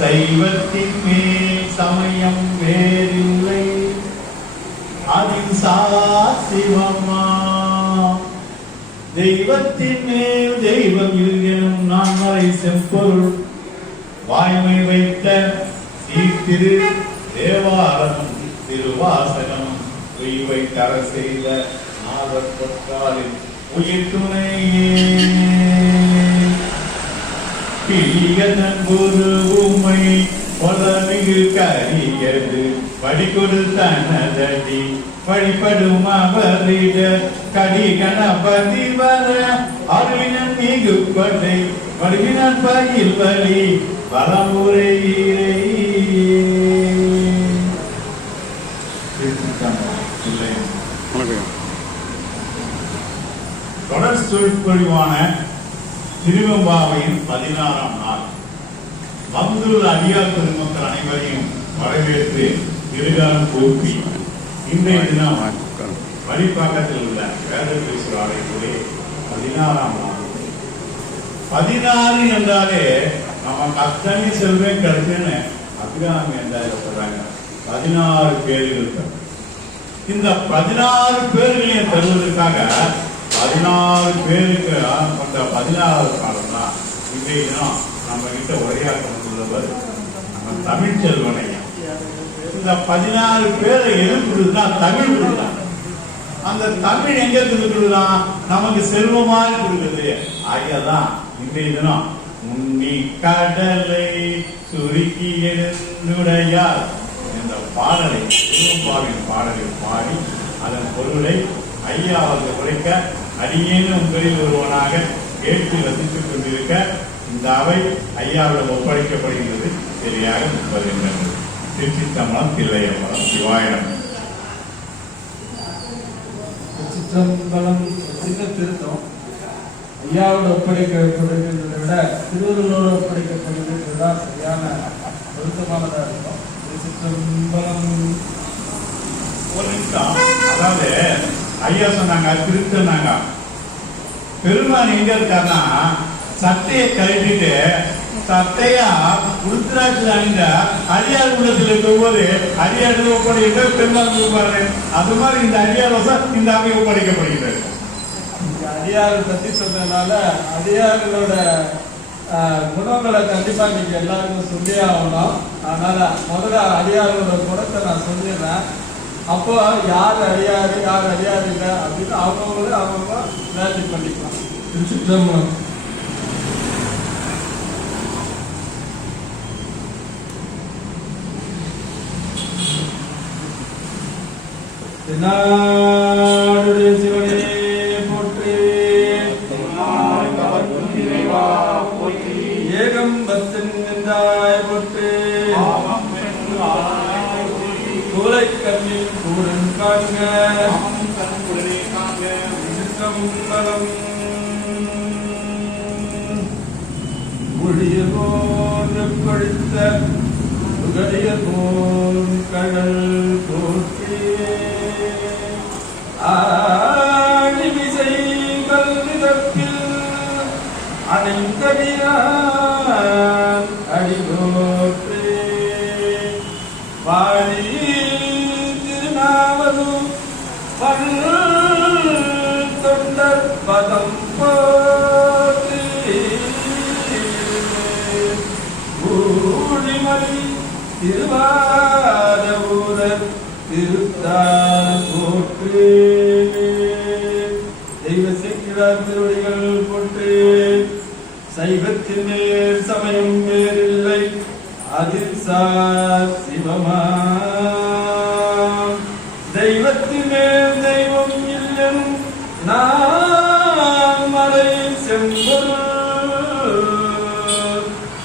சைவத்தின் மேல் சமயம் வேறில்லை அதில் சிவமா. தெய்வத்தின் மேல் தெய்வம் எனும் நான்மறை செம்பொருள் வாய்மை வைத்த சீர்திரு தேவாரம் திருவாசகம் உய்வை தர செய்த நாதற்காலின் உயிர் துணையே. பிரியதன் குரு உமை பொலமிகு கரியது படி கொடுத்தனதடி வழிபடும் அவரிட கடி கணபதி வர அருளினன் மிகு படை வருகினன் பயில் வழி வளமுறை. தொடர் சொற்பொழிவான திருவெம்பாவையின் 16ஆம் நாள் வந்துள்ள அடியார் பெருமக்கள் அனைவரையும் வரவேற்று இருகாலம் போக்கி இன்றைய தினம் வழிபாக்கத்தில் உள்ள வேதபுரீஸ்வரர் ஆலயத்திலே 16ஆம் நாள். 16 என்றாலே நமக்கு அத்தனை செல்வம் கிடைச்சுன்னு அபிராமி என்றால் சொல்றாங்க. 16 பேர்கள். இந்த 16 பேர்களையும் தருவதற்காக 16 பேருக்கு கொண்ட 16 காலம் தான் இன்றைய தினம் நம்ம கிட்ட உரையாற்றப்பட்டுள்ளவர் நம்ம தமிழ் செல்வனையா. இந்த 16 பேரை எதிர்ப்புடுதுன்னா தமிழ் கொடுக்கலாம். அந்த தமிழ் எங்க கொடுக்குறதுதான் நமக்கு செல்வமாக கொடுக்குது. ஆகியதான் இன்றைய தினம் முன்னி கடலை சுருக்கி எழுந்துடையார் என்ற பாடலை திருவெம்பாவின் பாடலை பாடி அதன் பொருளை ஐயா அவர்கள் உரைக்க அடியேனும் பெரிய ஒருவனாக கேட்டு ரசித்துக் கொண்டிருக்க இந்த அவை ஐயாவிடம் ஒப்படைக்கப்படுகிறது. சரியாக 30 திருச்சிற்றம்பலம் தில்லையம்பலம் சிவாயிடம். திருச்சிற்றம்பலம் சின்ன திருத்தம் ஐயாவோட ஒப்படைக்கப்படுகிறதை விட திருவள்ளுவரோடு ஒப்படைக்கப்படுகிறதுதான் சரியான பொருத்தமானதா இருக்கும். திருச்சிற்றம்பலம் ஒரு நிமிஷம். அதாவது ஐயா சொன்னாங்க திருத்தனாங்க பெருமான் எங்க இருக்காருன்னா சட்டையை கழட்டிட்டு சட்டையா உருத்திராட்சியில் அணிந்த அடியார் உள்ளத்தில் இருக்கும்போது அடியார் ஒப்படைக்கிட்ட பெருமாள் கொடுப்பாரு. அது மாதிரி இந்த அடியார் இந்த அவை ஒப்படைக்கப்படுகிறது. அடியாரை பத்தி சொன்னதுனால அடியார்களோட குணங்களை கண்டிப்பா நீங்க எல்லாருக்கும் சொல்லி ஆகணும். அதனால முதல்ல அடியாரோட குணத்தை நான் சொல்லிடுறேன். அப்போ யார் அடியாரு யார் அடியாரு இல்லை அப்படின்னு அவங்கவுங்களே அவங்க வேலை பண்ணிக்கலாம். திருச்சிற்றம்பலம். தென்னாடுடைய சிவனே போற்றி, ஏகம்பத்தின் நின்றாய் போற்றி, கூலை கண்ணில் கூடன் காண்க சிற்றம்பலம். ஒளிய போன்று கொழித்த உகடிய போல் கடல் போற்றி, ஆழிமிசை கல்விதற்கில் அணைந்தடியார் அடிபோற்றி, வாழி திருநாவலும் பல் தொண்டர் பதம் போற்றி, ஊழிமணி திருவாத ஊரர் திருத்தால் போற்றி, தெய்வ செக்கிறார் திருவடிகள் போற்றி, சைவத்தின் மேல் சமயம் வேறில்லை அதில் சிவமா, தெய்வத்தின் மேல் தெய்வம் இல்லன் நான்மறை செம்பொருள்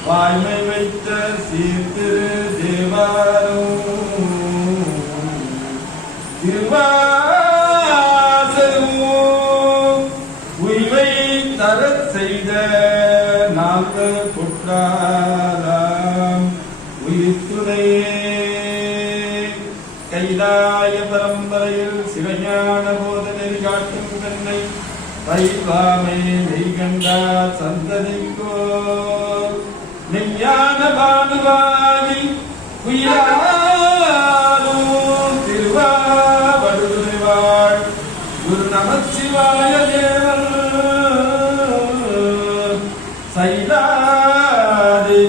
வாய்மை வைத்த சீர்திரு தேவாரம் திருவாசகமும் உய்வை தர செய்த நாக குற்றாலம் உயிர் துணையே. கைலாய பரம்பரையில் சிவஞான போத நெறி காட்டும் தன்னை பயிர்வாமை மெய்கண்டார் சந்ததிக்கோ நெஞ்ஞான பானுவாகி உயிராலும் திருவாவடுவாள் குரு நமச்சிவாய தேவன் சைதாது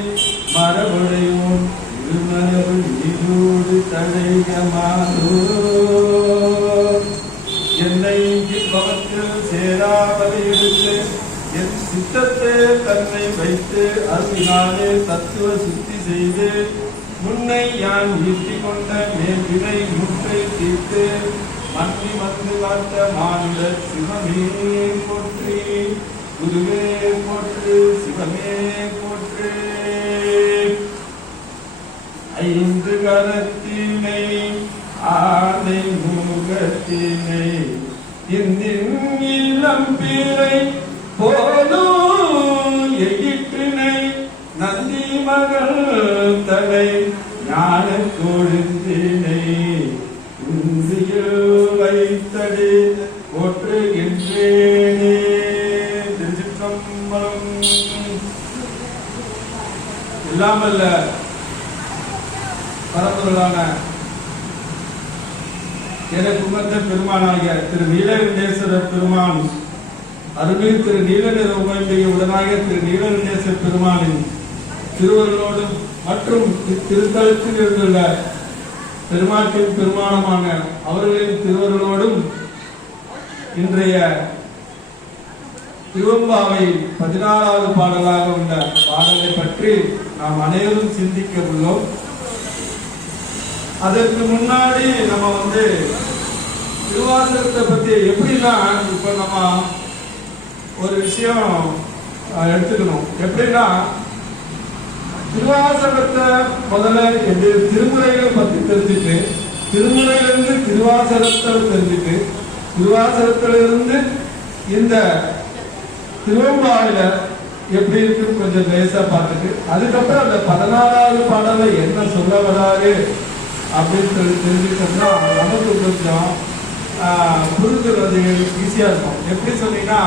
மரபுடையோன் திருமரபு நீரோடு தழைகமாதோ என்னை பவத்தில் சேராமலை எடுத்து என் சித்தத்தை தன்னை வைத்து அருளாலே தத்துவ சுத்தி செய்து முன்னை யான் ஈட்டி கொண்ட மேல்வினை முற்றை தீர்த்து மன்னி வந்து வார்த்த மாநில சிவமே போற்றி குருவே போற்று சிவமே போற்று ஐந்து கரத்தினை ஆனை முகத்தினை இந்தின் இல்லம் பீரை போலும் எகிற்றினை நந்தி மகள் தலை ஞான கொழுந்தினை இந்தியில் வைத்தடி போற்றுகின்றேனே. திருச்சிற்றம்பலம். இல்லாமல்ல பரம்பொருளான எனக்கு உமர்ந்த பெருமானாகிய திரு நீலகண்டேஸ்வரர் பெருமான் அருகில் திரு நீலநிற உமையுடைய உடனாகிய திரு நீலகண்டேஸ்வரர் பெருமானின் திருவருளோடும் மற்றும் இத்திருத்தலத்தில் இருந்துள்ள பெருமாட்டின் பெருமானமான அவர்களின் திருவருளோடும் இன்றைய திருவம்பாவை 16வது பாடலாக உள்ள பாடலை பற்றி நாம் அனைவரும் சிந்திக்க உள்ளோம். அதற்கு முன்னாடி நம்ம திருவாசகத்தை பத்தி எப்படின்னா, இப்ப நம்ம ஒரு விஷயம் எடுத்துக்கணும். எப்படின்னா, திருவாசகத்தை முதல்ல திருமுறைகளை பத்தி தெரிஞ்சுட்டு, திருமுறையிலிருந்து திருவாசகத்தை தெரிஞ்சுட்டு, திருவாசகத்திலிருந்து இந்த திருவம்பாவில எப்படி இருக்குன்னு கொஞ்சம் லேசா பார்த்துட்டு, அதுக்கப்புறம் அந்த 16வது பாடல என்ன சொல்ல வராரு அப்படின்னு சொல்லி தெரிஞ்சுட்டோம்னா நமக்கு கொஞ்சம் புரிஞ்சுறது ஈஸியா இருக்கும். எப்படி சொன்னீங்கன்னா,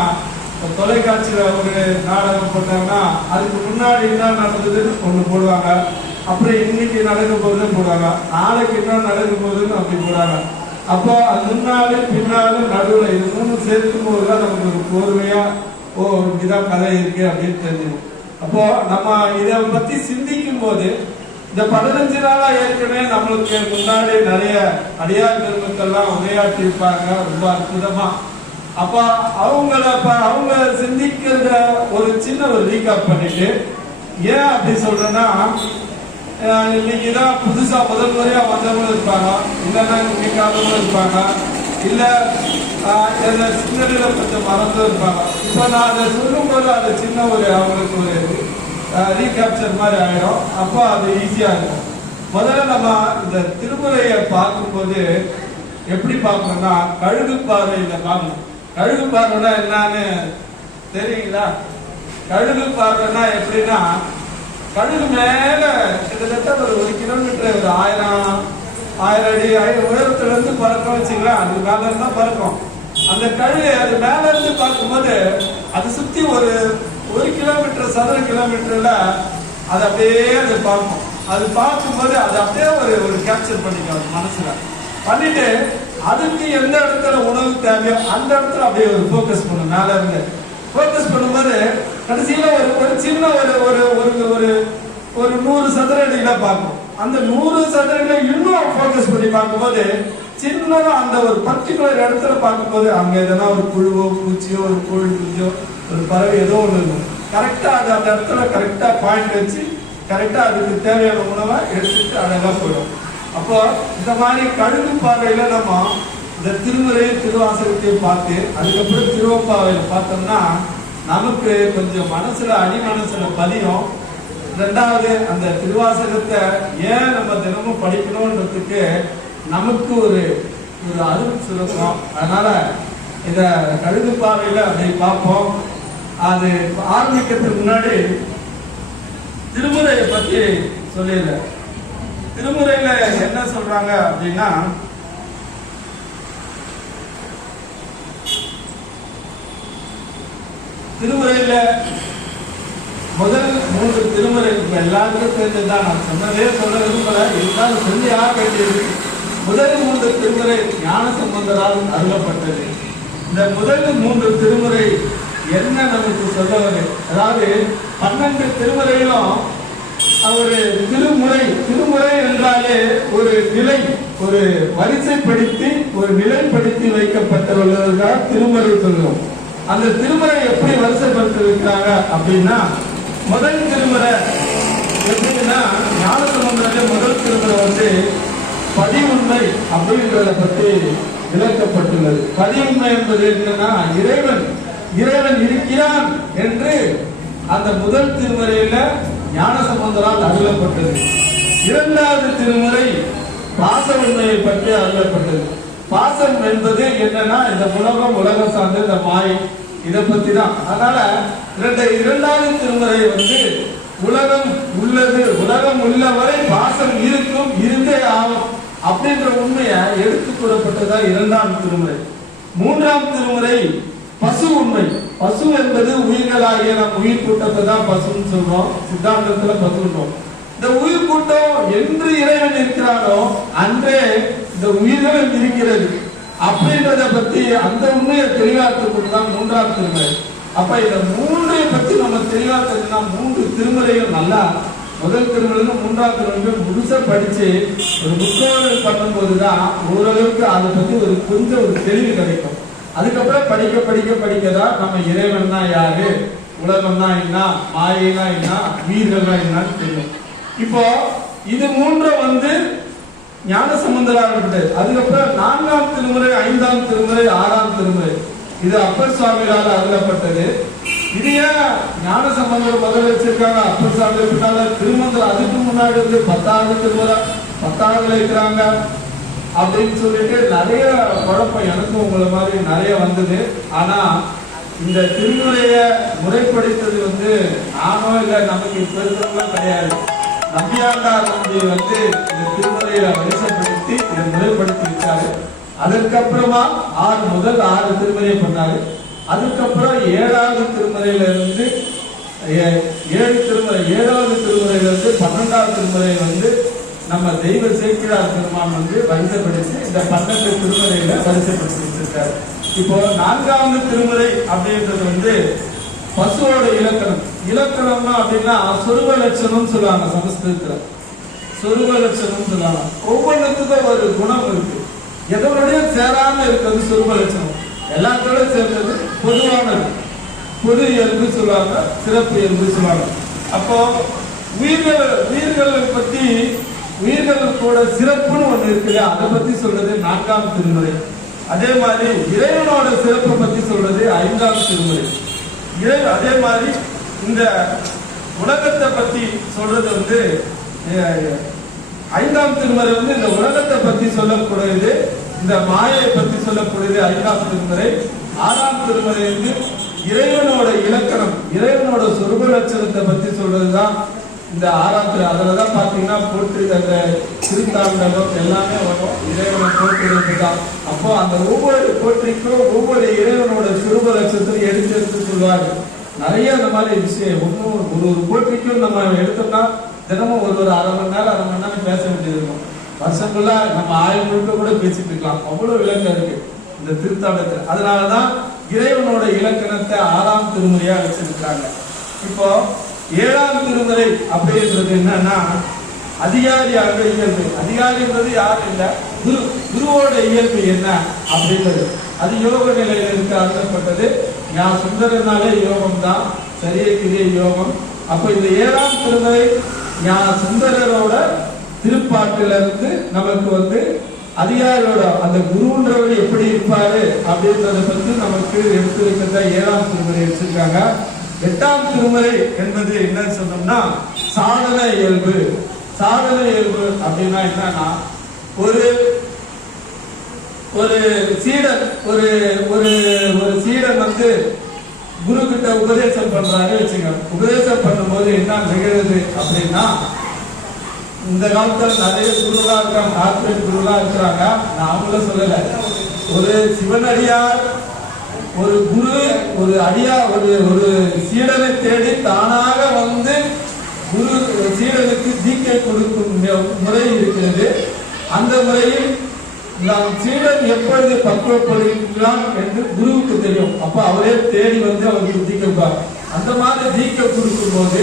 தொலைக்காட்சியில ஒரு நாடகம் போட்டாங்கன்னா அதுக்கு முன்னாடி என்ன நடந்ததுன்னு ஒண்ணு போடுவாங்க, அப்புறம் இன்னைக்கு நடக்க போகுதுன்னு போடுவாங்க, நாளைக்கு என்ன நடக்க போகுதுன்னு அப்படி போடுவாங்க. அப்போ அது முன்னாலும் பின்னாலும் நடுவில் இது மூணு சேர்க்கும் போதுதான் நமக்கு ஒரு கோர்வையா இப்படிதான் கதை இருக்கு அப்படின்னு தெரிஞ்சுக்கும். அப்போ நம்ம இதை பத்தி சிந்திக்கும் போது இந்த 15 நாளா ஏற்கனவே நம்மளுக்கு முன்னாடி நிறைய அடியார் பெருமக்கள்லாம் உரையாற்றி இருப்பாங்க ரொம்ப அற்புதமா. அப்ப அவங்க சிந்திக்கிறத ஒரு சின்ன ஒரு ரீகாப் பண்ணிட்டு, ஏன் அப்படி சொல்றேன்னா, இன்னைக்குதான் புதுசா முதல் முறையா வந்தவங்களும் இருப்பாங்க, இல்லைன்னா இன்னைக்காதவங்களும் இருப்பாங்க, இல்ல சிந்தனையில கொஞ்சம் மறந்தும் இருப்பாங்க. இப்ப நான் அதை சொல்லும் போது அது சின்ன அவங்களுக்கு ஒரு ரீகேப்சர் மாதிரி ஆயிடும். அப்போ அது ஈஸியா இருக்கும். முதல்ல நம்ம இந்த திருமுறையை பார்க்கும்போது எப்படி பார்க்கணும்னா, கழுகு பார்வையில பார்க்கணும். கழுகு பார்வைனா என்னன்னு தெரியுங்களா? கழுகு பார்வைனா எப்படின்னா, கழுகு மேல கிட்டத்தட்ட ஒரு 1 கிலோமீட்டர், ஒரு 1000 அடி உயரத்துல இருந்து பறக்கும் வச்சுங்களா, அது மேல இருந்தா பறக்கும். அந்த கழுகு அது மேல இருந்து பார்க்கும்போது அது சுத்தி ஒரு 1 கிலோமீட்டர் சதுர கிலோமீட்டர்ல அது அப்படியே அது பார்க்கும். அது பார்க்கும்போது அது அப்படியே ஒரு கேப்சர் பண்ணிக்கும் மனசுல பண்ணிட்டு, அதுக்கு எந்த இடத்துல உணவு தேவையோ அந்த இடத்துல அப்படியே ஒரு போக்கஸ் பண்ணும். மேல இருந்து போக்கஸ் பண்ணும்போது கடைசியில ஒரு சின்ன ஒரு 100 சதுர அடியில பார்க்கும். அந்த 100 சதுர அடியில இன்னும் போக்கஸ் பண்ணி பார்க்கும்போது சின்னதா அந்த ஒரு பர்டிகுலர் இடத்துல பார்க்கும்போது அங்க எதனா ஒரு புழுவோ பூச்சியோ ஒரு கோழி குஞ்சோ ஒரு பறவை ஏதோ ஒண்ணு இருக்கும். கரெக்டா அது அந்த இடத்துல கரெக்டா பாயிண்ட் வச்சு கரெக்டா அதுக்கு தேவையான உணவை எடுத்துட்டு அழகா போயிடும். அப்போ இந்த மாதிரி கழுகு பார்வையில நம்ம இந்த திருமுறையும் திருவாசகத்தையும் பார்த்து அதுக்கப்புறம் திருவம்பாவையில பார்த்தோம்னா நமக்கு கொஞ்சம் மனசுல அடி மனசுல பதியும். ரெண்டாவது, அந்த திருவாசகத்தை ஏன் நம்ம தினமும் படிக்கணும்ன்றதுக்கு நமக்கு ஒரு அருள் சுரக்கும். அதனால இத கழுகு பார்வையில அதை பார்ப்போம். அது ஆரம்பிக்கிறதுக்கு முன்னாடி திருமுறையை பத்தி சொல்லிடுறேன். திருமுறையில என்ன சொல்றாங்க அப்படின்னா, திருமுறையில முதல் 3 திருமுறை எல்லாருக்கும் தெரிஞ்சதுதான், நான் சொன்னதே சொல்ல விரும்பல, இருந்தாலும் சொல்லி ஆக வேண்டியது. முதல் 3 திருமுறை ஞானசம்பந்தரால் அருளப்பட்டது. இந்த முதல் 3 திருமுறை என்ன நமக்கு சொல்ல வருது? அதாவது 12 திருமுறையிலும் ஒரு திருமுறை என்றாலே ஒரு நிலை, ஒரு வரிசைப்படுத்தி ஒரு நிலைப்படுத்தி வைக்கப்பட்டுள்ளதுதான் திருமுறை சொல்லுவோம். அந்த திருமுறை எப்படி வரிசைப்படுத்தி இருக்கிறாங்க அப்படின்னா, முதல் திருமுறை எப்படின்னா ஞானசம்பந்தருடைய முதல் திருமுறை வந்து பதிவுண்மை அப்படின்றத பற்றி விளக்கப்பட்டுள்ளது. பதிவுண்மை என்பது என்னன்னா, இறைவன் இருக்கிறான் என்று அந்த முதல் திருமுறையில ஞானசம்பந்தரால் அருளப்பட்டது. 2வது திருமுறை பாச உண்மையை பற்றி அருளப்பட்டது. பாசம் என்பது என்னன்னா, இந்த உலகம் சார்ந்த இந்த மாயை, இதை பத்தி தான். அதனால 2வது திருமுறை வந்து உலகம் உள்ளது, உலகம் உள்ளவரை பாசம் இருக்கும், இருந்தே ஆகும் அப்படின்ற உண்மையை எடுத்து கூறப்பட்டதா 2ஆம் திருமுறை. 3ஆம் திருமுறை பசு உண்மை. பசு என்பது உயிர்களாகிய நம் உயிர் கூட்டத்தை தான் பசுன்னு சொல்றோம், சித்தாந்தத்துல பசுன்றோம். இந்த உயிர் கூட்டம் என்று இறைவன் இருக்கிறானோ அன்றே இந்த உயிர்களும் இருக்கிறது அப்படின்றத பத்தி அந்த உண்மையை தெளிவாக்குறது தான் 3ஆம் திருமுறை. அப்ப இந்த 3ஐ பத்தி நம்ம தெளிவா தெரிஞ்சுனா 3 திருமுறையும் நல்லா முதல் திருமுறையிலும் 3ஆம் திருமுறையும் முழுசா படிச்சு ஒரு புத்தகம் பண்ணும்போதுதான் ஓரளவுக்கு அதை பத்தி கொஞ்சம் ஒரு தெளிவு கிடைக்கும். அதுக்கப்புறம் படிக்கதான் நம்ம இறைவன்னா யாரு, உலகம்னா என்ன, மாயைனா என்ன, உயிர்கள்னா என்னன்னு தெரியும். இப்போ இது 3 வந்து ஞானசம்பந்தரால் இருக்கு. அதுக்கப்புறம் 4ஆம் திருமுறை, 5ஆம் திருமுறை, 6ஆம் திருமுறை இது அப்பர் சுவாமிகளால் அருளப்பட்டது. இது ஏன் ஞானசம்பந்தர் முதல் வச்சிருக்காங்க, அப்பர் சுவாமி பின்னால திருமந்திரம் அதுக்கு முன்னாடி வந்து 10வது திருமுறை 10வதுல இருக்கிறாங்க அப்படின்னு சொல்லிட்டு நிறைய குழப்பம் எனக்கும் உங்களை மாதிரி நிறைய வந்தது. ஆனா இந்த திருமுறையை முறைப்படுத்தது வந்து நானோ இல்லை, நமக்கு இப்ப இருக்கிறவங்களும் கிடையாது. நம்பியாண்டார் நம்பி வந்து இந்த திருமுறையில வரிசைப்படுத்தி இதை முறைப்படுத்தி வச்சாரு. அதற்கப்புறமா 6 திருமுறையை பண்ணாரு. அதுக்கப்புறம் 7வது திருமுறையில இருந்து 7 திருமுறை, 7வது திருமுறையில இருந்து 12வது திருமுறை வந்து நம்ம தெய்வ சேக்கிழார் பெருமான் வந்து வரிசைப்படுத்தி இந்த 12 திருமுறையில வரிசைப்படுத்தி வச்சிருக்காரு. இப்போ 4வது திருமுறை அப்படின்றது வந்து பசுவோட இலக்கணம். இலக்கணம்னா அப்படின்னா சொருப லட்சணம் சொல்லுவாங்க, சமஸ்கிருதத்துல சொருப லட்சணம் சொல்லுவாங்க. ஒவ்வொன்றுத்துக்கும் ஒரு குணம் இருக்கு, எதோடய சேராம இருக்கிறது சொருப லட்சணம். எல்லாத்தோட சேர்ந்தது பொதுவானது, பொது இயல்பு சொல்லுவாங்க, சிறப்பு இயல்பு சொல்லுவாங்க. அப்போ உயிர்களை பத்தி, உயிர்களோட சிறப்புன்னு ஒண்ணு இருக்கு, அதை பத்தி சொல்றது 4ஆம் திருமுறை. அதே மாதிரி இறைவனோட சிறப்பை பத்தி சொல்றது 5ஆம் திருமுறை. அதே மாதிரி இந்த உலகத்தை பத்தி சொல்றது வந்து 5ஆம் திருமுறை வந்து இந்த உலகத்தை பத்தி சொல்லக்கூடியது, இந்த மாயை பத்தி சொல்லக்கூடியது 5ஆம் திருமுறை. 6ஆம் திருமுறை வந்து இறைவனோட இலக்கணம், இறைவனோட சொருப லட்சணத்தை பத்தி சொல்றதுதான் இந்த 6ஆம் திருமுறை. அதுலதான் பாத்தீங்கன்னா போற்றி அந்த திருத்தாண்டகம் எல்லாமே வரும், இறைவனை போற்றுறது தான். அப்போ அந்த ஒவ்வொரு போற்றிக்கும் ஒவ்வொரு இறைவனோட சொருப லட்சத்தை எடுத்து சொல்லுவாங்க. நிறைய அந்த மாதிரி விஷயம் ஒரு போற்றிக்கும் நம்ம எடுத்தோம்னா தினமும் ஒரு அரை மணி நேரம் பேச வேண்டியது இருக்கும். வருஷம் ஃபுல்லா நம்ம ஆயுள் முழுக்க கூட பேசிட்டு இருக்கலாம், அவ்வளவு விளக்கம் இருக்கு இந்த திருத்தாண்டத்துல. அதனாலதான் இறைவனோட இலக்கணத்தை 6ஆம் திருமுறையா வச்சிருக்காங்க. இப்போ 7ஆம் திருமுறை அப்படின்றது என்னன்னா அதிகாரியாக இயல்பு. அதிகாரின்றது யாரும் இல்லை, குருவோட இயல்பு என்ன அப்படின்றது. அது யோக நிலையில இருக்கு அருளப்பட்டது. நான் சுந்தரனாலே யோகம் தான், சரியக்கிரிய யோகம். அப்ப இந்த 7ஆம் திருமுறை ஞான சுந்தரரோட திருப்பாட்டுல இருந்து நமக்கு வந்து அதிகாரியோட அந்த குருன்றவர் எப்படி இருப்பாரு அப்படின்றத பத்தி நமக்கு எடுத்து வைக்கிறத 7ஆம் திருமுறை வச்சிருக்காங்க. 8ஆம் திருமுறை என்பது என்னன்னு சொன்னோம்னா சாதன இயல்பு. சாதன இயல்பு அப்படின்னா என்னன்னா, ஒரு ஒரு சீடன் ஒரு சீடன் வந்து குரு கிட்ட உபதேசம் பண்றாரு வச்சுங்க. உபதேசம் பண்ணும்போது என்ன நிகழுது அப்படின்னா, இந்த காலத்துல நிறைய குருவா இருக்காங்க, கார்பரேட் குருவா இருக்கிறாங்க. நான் அவங்கள சொல்லல, ஒரு சிவனடியார் ஒரு குரு ஒரு ஒரு சீடனை தேடி தானாக வந்து குரு சீடனுக்கு தீக்கை கொடுக்கும் முறை இருக்கிறது. அந்த முறையில் நாம் சீடன் எப்பொழுது பக்குவப்படுகிறான் என்று குருவுக்கு தெரியும். அப்ப அவரே தேடி வந்து அவருக்கு தீக்கைப்பார். அந்த மாதிரி தீக்கை கொடுக்கும் போது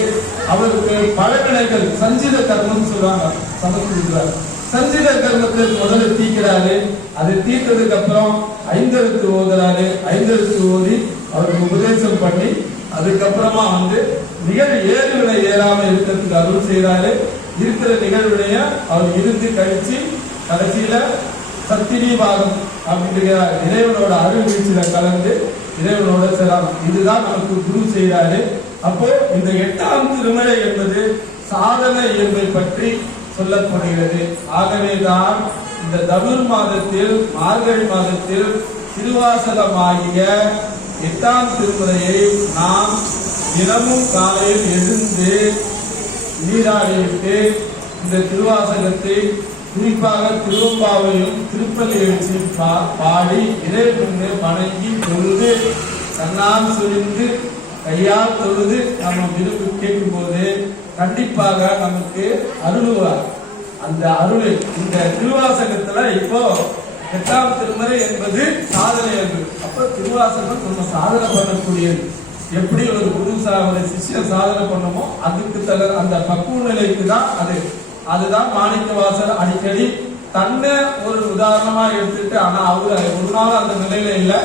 அவருக்கு பழவினைகள் சஞ்சித கர்மம் சொல்றாங்க சமர்ப்பிக்கிறார். சஞ்சித கர்மத்தை முதல்ல தீக்கிறாரு. அதை தீர்த்ததுக்கு அப்புறம் ஐந்தெழுத்து ஓதுறாரு. ஐந்தெழுத்து ஓதி அவருக்கு உபதேசம் பண்ணி அதுக்கப்புறமா வந்து நிகழ்வு ஏறுவினை ஏறாம இருக்கிறதுக்கு அருள் செய்யறாரு. இருக்கிற நிகழ்வினைய அவர் இருந்து கழிச்சு கடைசியில சத்திரிவாதம் அப்படிங்கிற இறைவனோட அருள் வீழ்ச்சியில கலந்து இறைவனோட சேரலாம். இதுதான் நமக்கு குரு செய்யறாரு. அப்போ இந்த 8ஆம் திருமலை என்பது சாதன இயல்பை பற்றி சொல்லப்படுகிறது. ஆகவேதான் இந்த தனுர் மாதத்தில் மார்கழி மாதத்தில் திருவாசகமாகிய 8ஆம் திருமுறையை நாம் தினமும் காலையில் எழுந்து நீராடிவிட்டு இந்த திருவாசகத்தை குறிப்பாக திருவம்பாவையும் திருப்பள்ளி எழுச்சியும் பாடி இறைவனை வணங்கி தொழுது கண்ணால் சொரிந்து கையால் தொழுது நம்ம விரும்பி கேட்கும் போது கண்டிப்பாக நமக்கு அருளுவார். அந்த அருளை இந்த திருவாசகத்துல இப்போ 8ஆம் திருமுறை என்பது சாதனை என்று. அப்ப திருவாசகம் நம்ம சாதனை பண்ணக்கூடியது. எப்படி ஒரு குரு ஒரு சிஷ்யன் சாதனை பண்ணமோ அதுக்கு தர அந்த பக்குவ நிலைக்கு தான் அதுதான் மாணிக்கவாசகர் அடிக்கடி தன்னை ஒரு உதாரணமா எடுத்துட்டு, ஆனா அவரு ஒரு நாள் அந்த நிலையில இல்லை.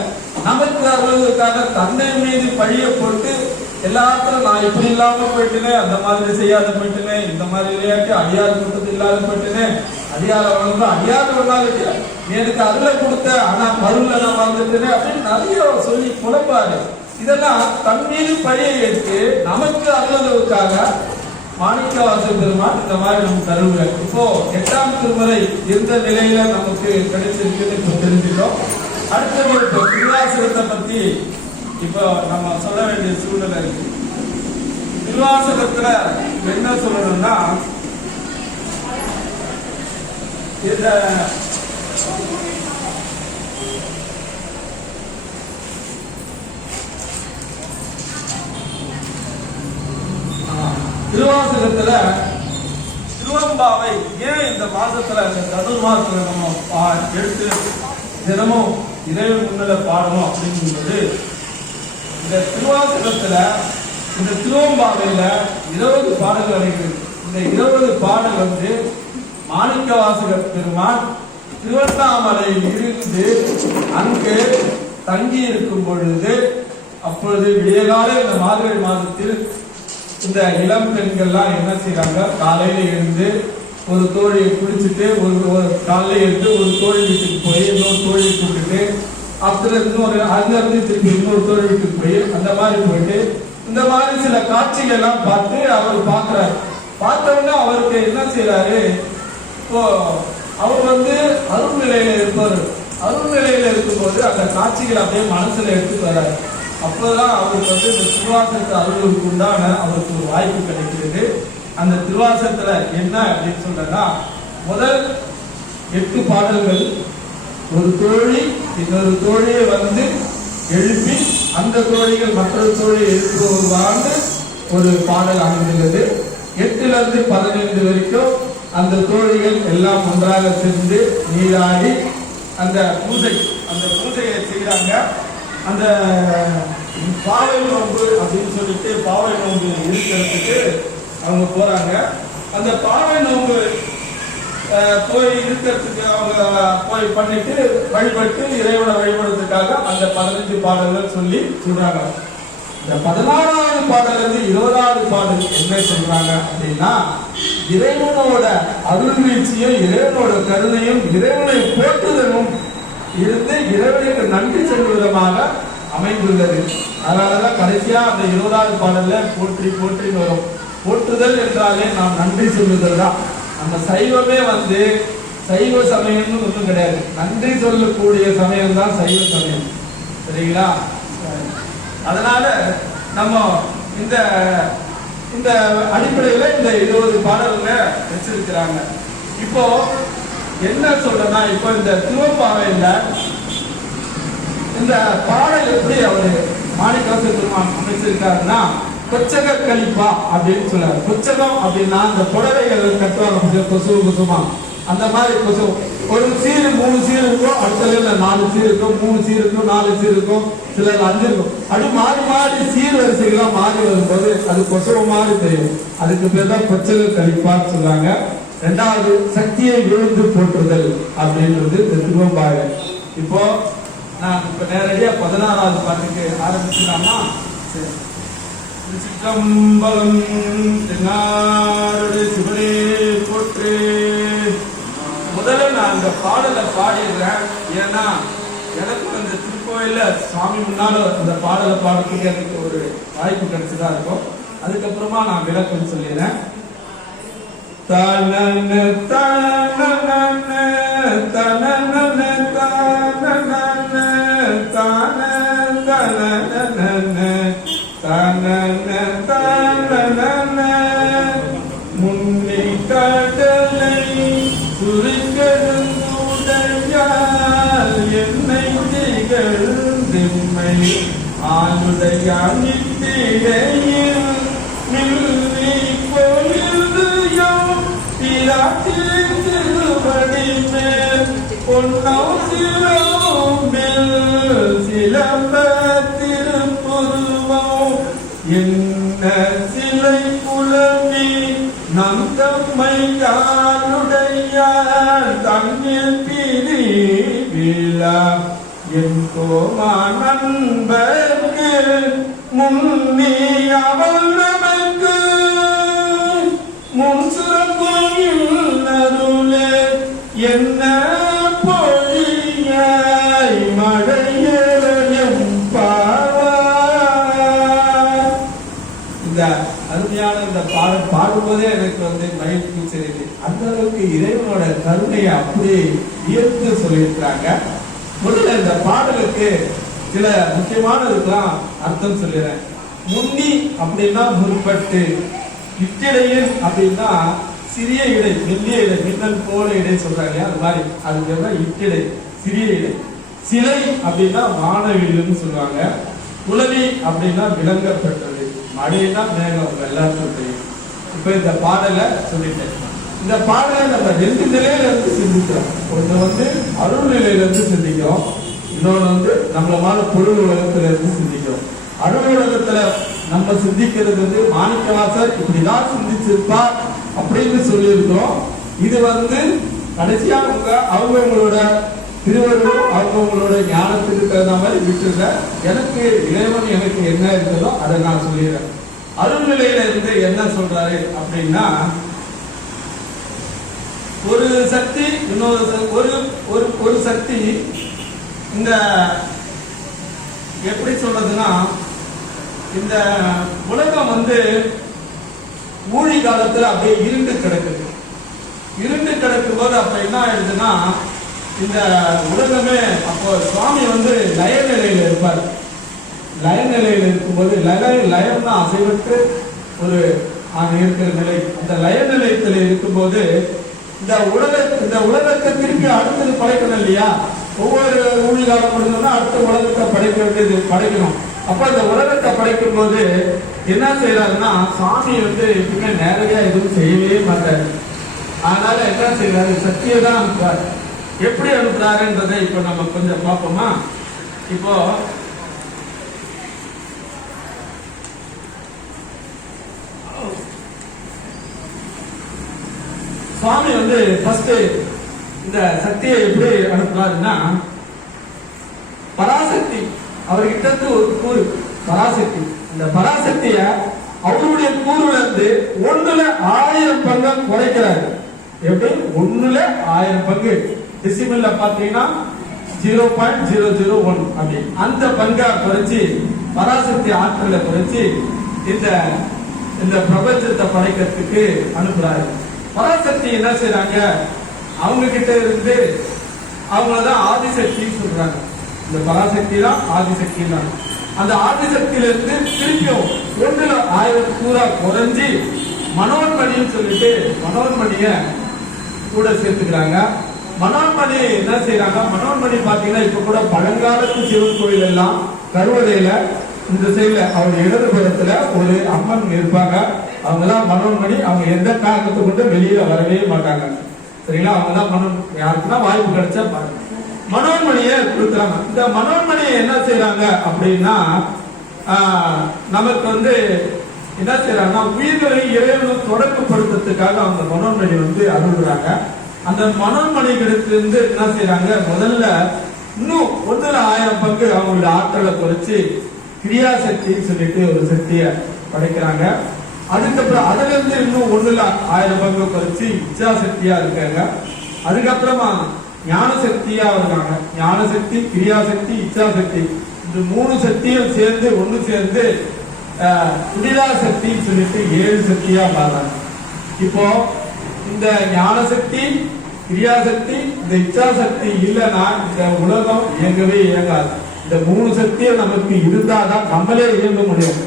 நமக்கு அருள்வதற்காக தன்னை மீது பழிய போட்டு எல்லாத்திலும் நான் இப்படி இல்லாம போயிட்டேனே, அந்த மாதிரி செய்யாத போயிட்டேனே, இந்த மாதிரி விளையாட்டு அடியார் கூட்டத்தில் இல்லாத போயிட்டேனே, அடியார வளர்ந்து அடியார் வந்தாலும் எனக்கு அருளை கொடுத்த ஆனா மருள நான் வந்துட்டேனே அப்படின்னு நிறைய சொல்லி குழப்பாரு. இதெல்லாம் தன் மீது பழியை எடுத்து நமக்கு அருள்வதற்காக மாணிக்கவாசகர் பெருமான் இந்த மாதிரி நமக்கு அருள்கிறார். இப்போ 8ஆம் திருமுறை எந்த நிலையில நமக்கு கிடைச்சிருக்குன்னு இப்போ தெரிஞ்சுட்டோம். அடுத்தது இப்போ திருவாசகத்தை பத்தி இப்போ நம்ம சொல்ல வேண்டிய சூழ்நிலை இருக்கு. திருவாசகத்துல என்ன சொல்லணும்னா, இந்த திருவாசகத்துல திருவம்பாவை ஏன் இந்த மாசத்துல இந்த தனுர் மாசத்துல நம்ம எடுத்து தினமும் இறைவன் முன்னிலை பாடணும் அப்படிங்கும்போது, இந்த திருவாசகத்துல இந்த திருவம்பாவையில 20 பாடல்கள் அடைகிறது. இந்த 20 பாடல் வந்து மாணிக்கவாசகர் பெருமான் திருவண்ணாமலையில் இருந்து அங்கு தங்கி இருக்கும் பொழுது, அப்பொழுது விடியகால இந்த மார்கழி மாதத்தில் இந்த இளம் பெண்கள்லாம் என்ன செய்யறாங்க, காலையில எழுந்து ஒரு தோழியை குளிச்சுட்டு ஒரு காலையில எழுந்து ஒரு தோழி வீட்டுக்கு போய் இன்னொரு தோழியை கூப்பிட்டு அப்புறம் இன்னொரு அங்க இருந்து திருப்பி இன்னொரு தோழி வீட்டுக்கு போய் அந்த மாதிரி போயிட்டு இந்த மாதிரி சில காட்சிகள் எல்லாம் பார்த்து அவர் பார்க்கிறாரு. பார்த்தவொடனே அவருக்கு என்ன செய்யறாரு, இப்போ அவர் வந்து அருள் நிலையில இருப்பாரு. அருள் நிலையில இருக்கும்போது அந்த காட்சிகள் அப்படியே மனசுல எடுத்துட்டு வர்றாரு. அப்பதான் அவருக்கு வந்து இந்த திருவாசகத்தை அருளுக்கு உண்டான அவருக்கு ஒரு வாய்ப்பு கிடைக்கிறது. அந்த திருவாசகத்துல என்ன அப்படின்னு சொல்றேன்னா, முதல் 8 பாடல்கள் ஒரு தோழி இன்னொரு தோழியை வந்து எழுப்பி அந்த தோழிகள் மற்றொரு தோழியை எழுப்புவான்னு ஒரு பாடல் அமைந்துள்ளது. 8ல இருந்து 15 வரைக்கும் அந்த தோழிகள் எல்லாம் ஒன்றாக சேர்ந்து நீராடி அந்த பூஜையை செய்யறாங்க. அந்த பாவை நோன்பு அப்படின்னு சொல்லிட்டு பாவை நோன்பு இருக்கிறதுக்கு அவங்க போறாங்க. அந்த பாவை நோன்பு போய் இருக்கிறதுக்கு அவங்க போய் பண்ணிட்டு வழிபட்டு இறைவனை வழிபடுறதுக்காக அந்த 15 பாடல்கள் சொல்லி சொல்றாங்க. இந்த 16வது பாடல் இருந்து 20வது பாடல் என்ன சொல்றாங்க அப்படின்னா, இறைவனோட அருள் வீழ்ச்சியும் இறைவனோட கருணையும் இறைவனை போற்றுதலும் இருந்து இறைவனுக்கு நன்றி சொல்லும் விதமாக அமைந்துள்ளது. அதனாலதான் கடைசியா அந்த 20வது பாடல்ல போற்றி போற்றின்னு வரும். போற்றுதல் என்றாலே நாம் நன்றி சொல்லுதல் தான். நம்ம சைவமே வந்து சைவ சமயம்னு ஒன்றும் கிடையாது. நன்றி சொல்லக்கூடிய சமயம் தான் சைவ சமயம். சரிங்களா? அதனால நம்ம இந்த இந்த அடிப்படையில இந்த 20 பாடல்களை வச்சிருக்கிறாங்க. இப்போ என்ன சொல்றேன்னா, இப்போ இந்த திருவம்பாவையில இந்த பாடல் எப்படி அவரு மாணிக்கவாசக பெருமான் அமைச்சிருக்காருன்னா, கொச்சக கலிப்பா அப்படின்னு சொல்றாரு. கொச்சகம் அப்படின்னா இந்த புடவைகள் கட்டுவாங்க கொசுமா, அந்த மாதிரி கொசு. ஒரு சீரு 3 சீர் இருக்கும், அடுத்த 4 சீர் இருக்கும், 3 சீர் இருக்கும், 4 சீர் இருக்கும், சிலர் 5 இருக்கும். அப்படி மாறி மாறி சீர் வரிசைகள்லாம் மாறி வரும்போது அது கொசுவ மாதிரி தெரியும். அதுக்கு பேர் தான் கொச்சக கலிப்பான்னு சொல்றாங்க. 2வது சக்தியை விழுந்து போற்றுதல் அப்படின்றது இந்த திருவம்பாவை. இப்போ நான் இப்ப நேரடியா 16வது பாட்டுக்கு ஆரம்பிச்சுலாமா? திருச்சிற்றம்பலம். தென்னாருடைய சிவனே போற்று. முதல்ல நான் இந்த பாடலை பாடிடுறேன். ஏன்னா எனக்கு அந்த திருக்கோயில சுவாமி முன்னால இந்த பாடலை பாடுறதுக்கு எனக்கு ஒரு வாய்ப்பு கிடைச்சதா இருக்கும். அதுக்கப்புறமா நான் விளக்கம் சொல்லிடுறேன். தனன தனன தனன தனன தனன தனன முன்னி கடலை சுருக்கருந்துடையால் என்னை திகழ்ந்தின்மை ஆளுடையால் நித்திரையில் மில்லி பொழுதுயோம் பிராட்டின் திருவடி மேல் பொன்னோம் சிலோம்பில் சிலம்ப திருப்புருவம் என்ன சிலை புலமி நம் தம்மை யாருடைய தன்னில் பிரிவிழா என் கோமா நண்பர்க்கு முன்னி அவள் நமக்கு முன் சிறப்புயில் அருளே என்ன பொழியாய் மழையலையும் அருமையான இந்த பாடல் பாடும்போதே எனக்கு மகிழ்ச்சி தெரியுது. அந்த அளவுக்கு இறைவனோட கருணையை அப்படியே வியர்த்து சொல்லியிருக்கிறாங்க. முதல்ல இந்த பாடலுக்கு சில முக்கியமானதுக்கெல்லாம் அர்த்தம் சொல்லிடுறேன். முன்னி அப்படின்னா முற்பட்டு, இட்டிடையில் அப்படின்னா சிறிய இடை, மெல்லிய இடை, மின்னல் போல இடை சொல்றாங்க இல்லையா, அது மாதிரி அதுக்கு இட்டிடை, சிறிய இடை. சிலை அப்படின்னா வானவில்லுன்னு சொல்லுவாங்க. உளவி அப்படின்னா விளங்கப்பட்டது. மழைனா மேகம், எல்லாருக்கும் தெரியும். இப்ப இந்த பாடலை சொல்லிட்டேன். இந்த பாடலை நம்ம 2 நிலையில இருந்து சிந்திக்கிறோம். ஒண்ணு அருள் நிலையில இருந்து சிந்திக்கிறோம், இன்னொன்னு நம்மளமான பொருள் உலகத்துல இருந்து சிந்திக்கிறோம். அருள் உலகத்துல நம்ம சிந்திக்கிறது மாணிக்கவாசர் இப்படிதான் சிந்திச்சிருப்பார் அப்படின்னு சொல்லியிருக்கிறோம். இது கடைசியா அவங்களோட திருவருளும் அவங்களோட ஞானத்துக்கு தகுந்த மாதிரி விட்டுருங்க. எனக்கு இறைவன் எனக்கு என்ன இருக்கிறதோ அதை நான் சொல்லிடுறேன். அருள் நிலையில இருந்து என்ன சொல்றாரு அப்படின்னா, ஒரு சக்தி இன்னொரு ஒரு சக்தி இந்த எப்படி சொல்றதுன்னா, இந்த உலகம் ஊழி காலத்துல அப்படியே இருண்டு கிடக்குது. இருண்டு கிடக்கும் போது அப்ப என்ன ஆயிடுதுன்னா, இந்த உலகமே அப்போ சுவாமி லய நிலையில இருப்பார். லய நிலையில இருக்கும்போது லயம்னா அசைவற்று ஒரு இருக்கிற நிலை. அந்த லய நிலையத்தில் இருக்கும்போது இந்த உலகத்தை திருப்பி அடுத்தது படைக்கணும் இல்லையா? ஒவ்வொரு ஊழிகாலம் முடிஞ்சோம்னா அடுத்த உலகத்தை படைக்க வேண்டியது படைக்கணும். அப்ப இந்த உலகத்தை படைக்கும் போது என்ன செய்யறாருன்னா, சாமி எப்பவுமே நேரடியா எதுவும் செய்யவே மாட்டாரு. அதனால என்ன செய்யறாரு, சக்தியை தான் அனுப்புறாரு. எப்படி அனுப்புறாருன்றதை இப்ப நம்ம கொஞ்சம் பார்ப்போமா? இப்போ சுவாமி ஃபர்ஸ்ட் இந்த சக்தியை எப்படி அனுப்புறாருன்னா, பராசக்தி அவர்கிட்ட ஒரு கூறு பராசக்தி. இந்த பராசக்திய அவருடைய கூறுல இருந்து 1ல 1000 பங்கா குறைக்கிறாரு. எப்படி 1ல 1000 பங்கு, டெசிமல்ல பாத்தீங்கன்னா 0.001 அப்படி அந்த பங்கா குறைச்சி பராசக்தி ஆற்றலை குறைச்சி இந்த பிரபஞ்சத்தை படைக்கிறதுக்கு அனுப்புறாரு. பராசக்தி என்ன செய்யறாங்க, அவங்க கிட்ட இருந்து அவங்களதான் ஆதிசக்தின்னு சொல்றாங்க. இந்த பராசக்தி தான் ஆதிசக்தி தான். அந்த ஆதிசக்தியில இருந்து திருப்பியும் 1ல 1000 கூறா குறைஞ்சி மனோன்மணின்னு சொல்லிட்டு மனோன்மணிய கூட சேர்த்துக்கிறாங்க. மனோன்மணி என்ன செய்யறாங்க, மனோன்மணி பாத்தீங்கன்னா இப்ப கூட பழங்காலத்து சிவன் கோயில் எல்லாம் கருவறையில இந்த சைடுல அவங்க இடதுபுறத்துல ஒரு அம்மன் இருப்பாங்க. அவங்க எல்லாம் மனோன்மணி. அவங்க எந்த காரணத்தை கொண்டு வெளியில வரவே மாட்டாங்க. சரிங்களா? அவங்க தான் யாருக்குன்னா வாய்ப்பு கிடைச்சா பாருங்க மனோன்மணியை கொடுக்குறாங்க. இந்த மனோன்மணியை என்ன செய்யறாங்க அப்படின்னா நமக்கு வந்து என்ன செய்யறாங்கன்னா உயிர்களை இறைவனும் தொடர்புபடுத்துறதுக்காக அவங்க மனோன்மணி வந்து அருள்றாங்க. அந்த மனோன்மணிகளுக்கு இருந்து என்ன செய்யறாங்க, முதல்ல இன்னும் 1000 பங்கு அவங்களோட ஆற்றலை குறைச்சு கிரியா சக்தின்னு சொல்லிட்டு ஒரு சக்தியை படைக்கிறாங்க. அதுக்கப்புறம் அதுல இருந்து இன்னும் 1000 பங்கு குறைச்சு இச்சா சக்தியா இருக்காங்க. அதுக்கப்புறமா ஞான சக்தியா இருக்காங்க. ஞான சக்தி, கிரியா சக்தி, இச்சா சக்தி, இந்த 3 சக்தியும் சேர்ந்து ஒண்ணு சேர்ந்து புனிதா சக்தின்னு சொல்லிட்டு 7 சக்தியா மாறாங்க. இப்போ இந்த ஞான சக்தி, கிரியா சக்தி, இந்த இச்சா சக்தி இல்லைன்னா இந்த உலகம் இயங்கவே இயங்காது. இந்த 3 சக்தியும் நமக்கு இருந்தாதான் நம்மளே இயங்க முடியும்.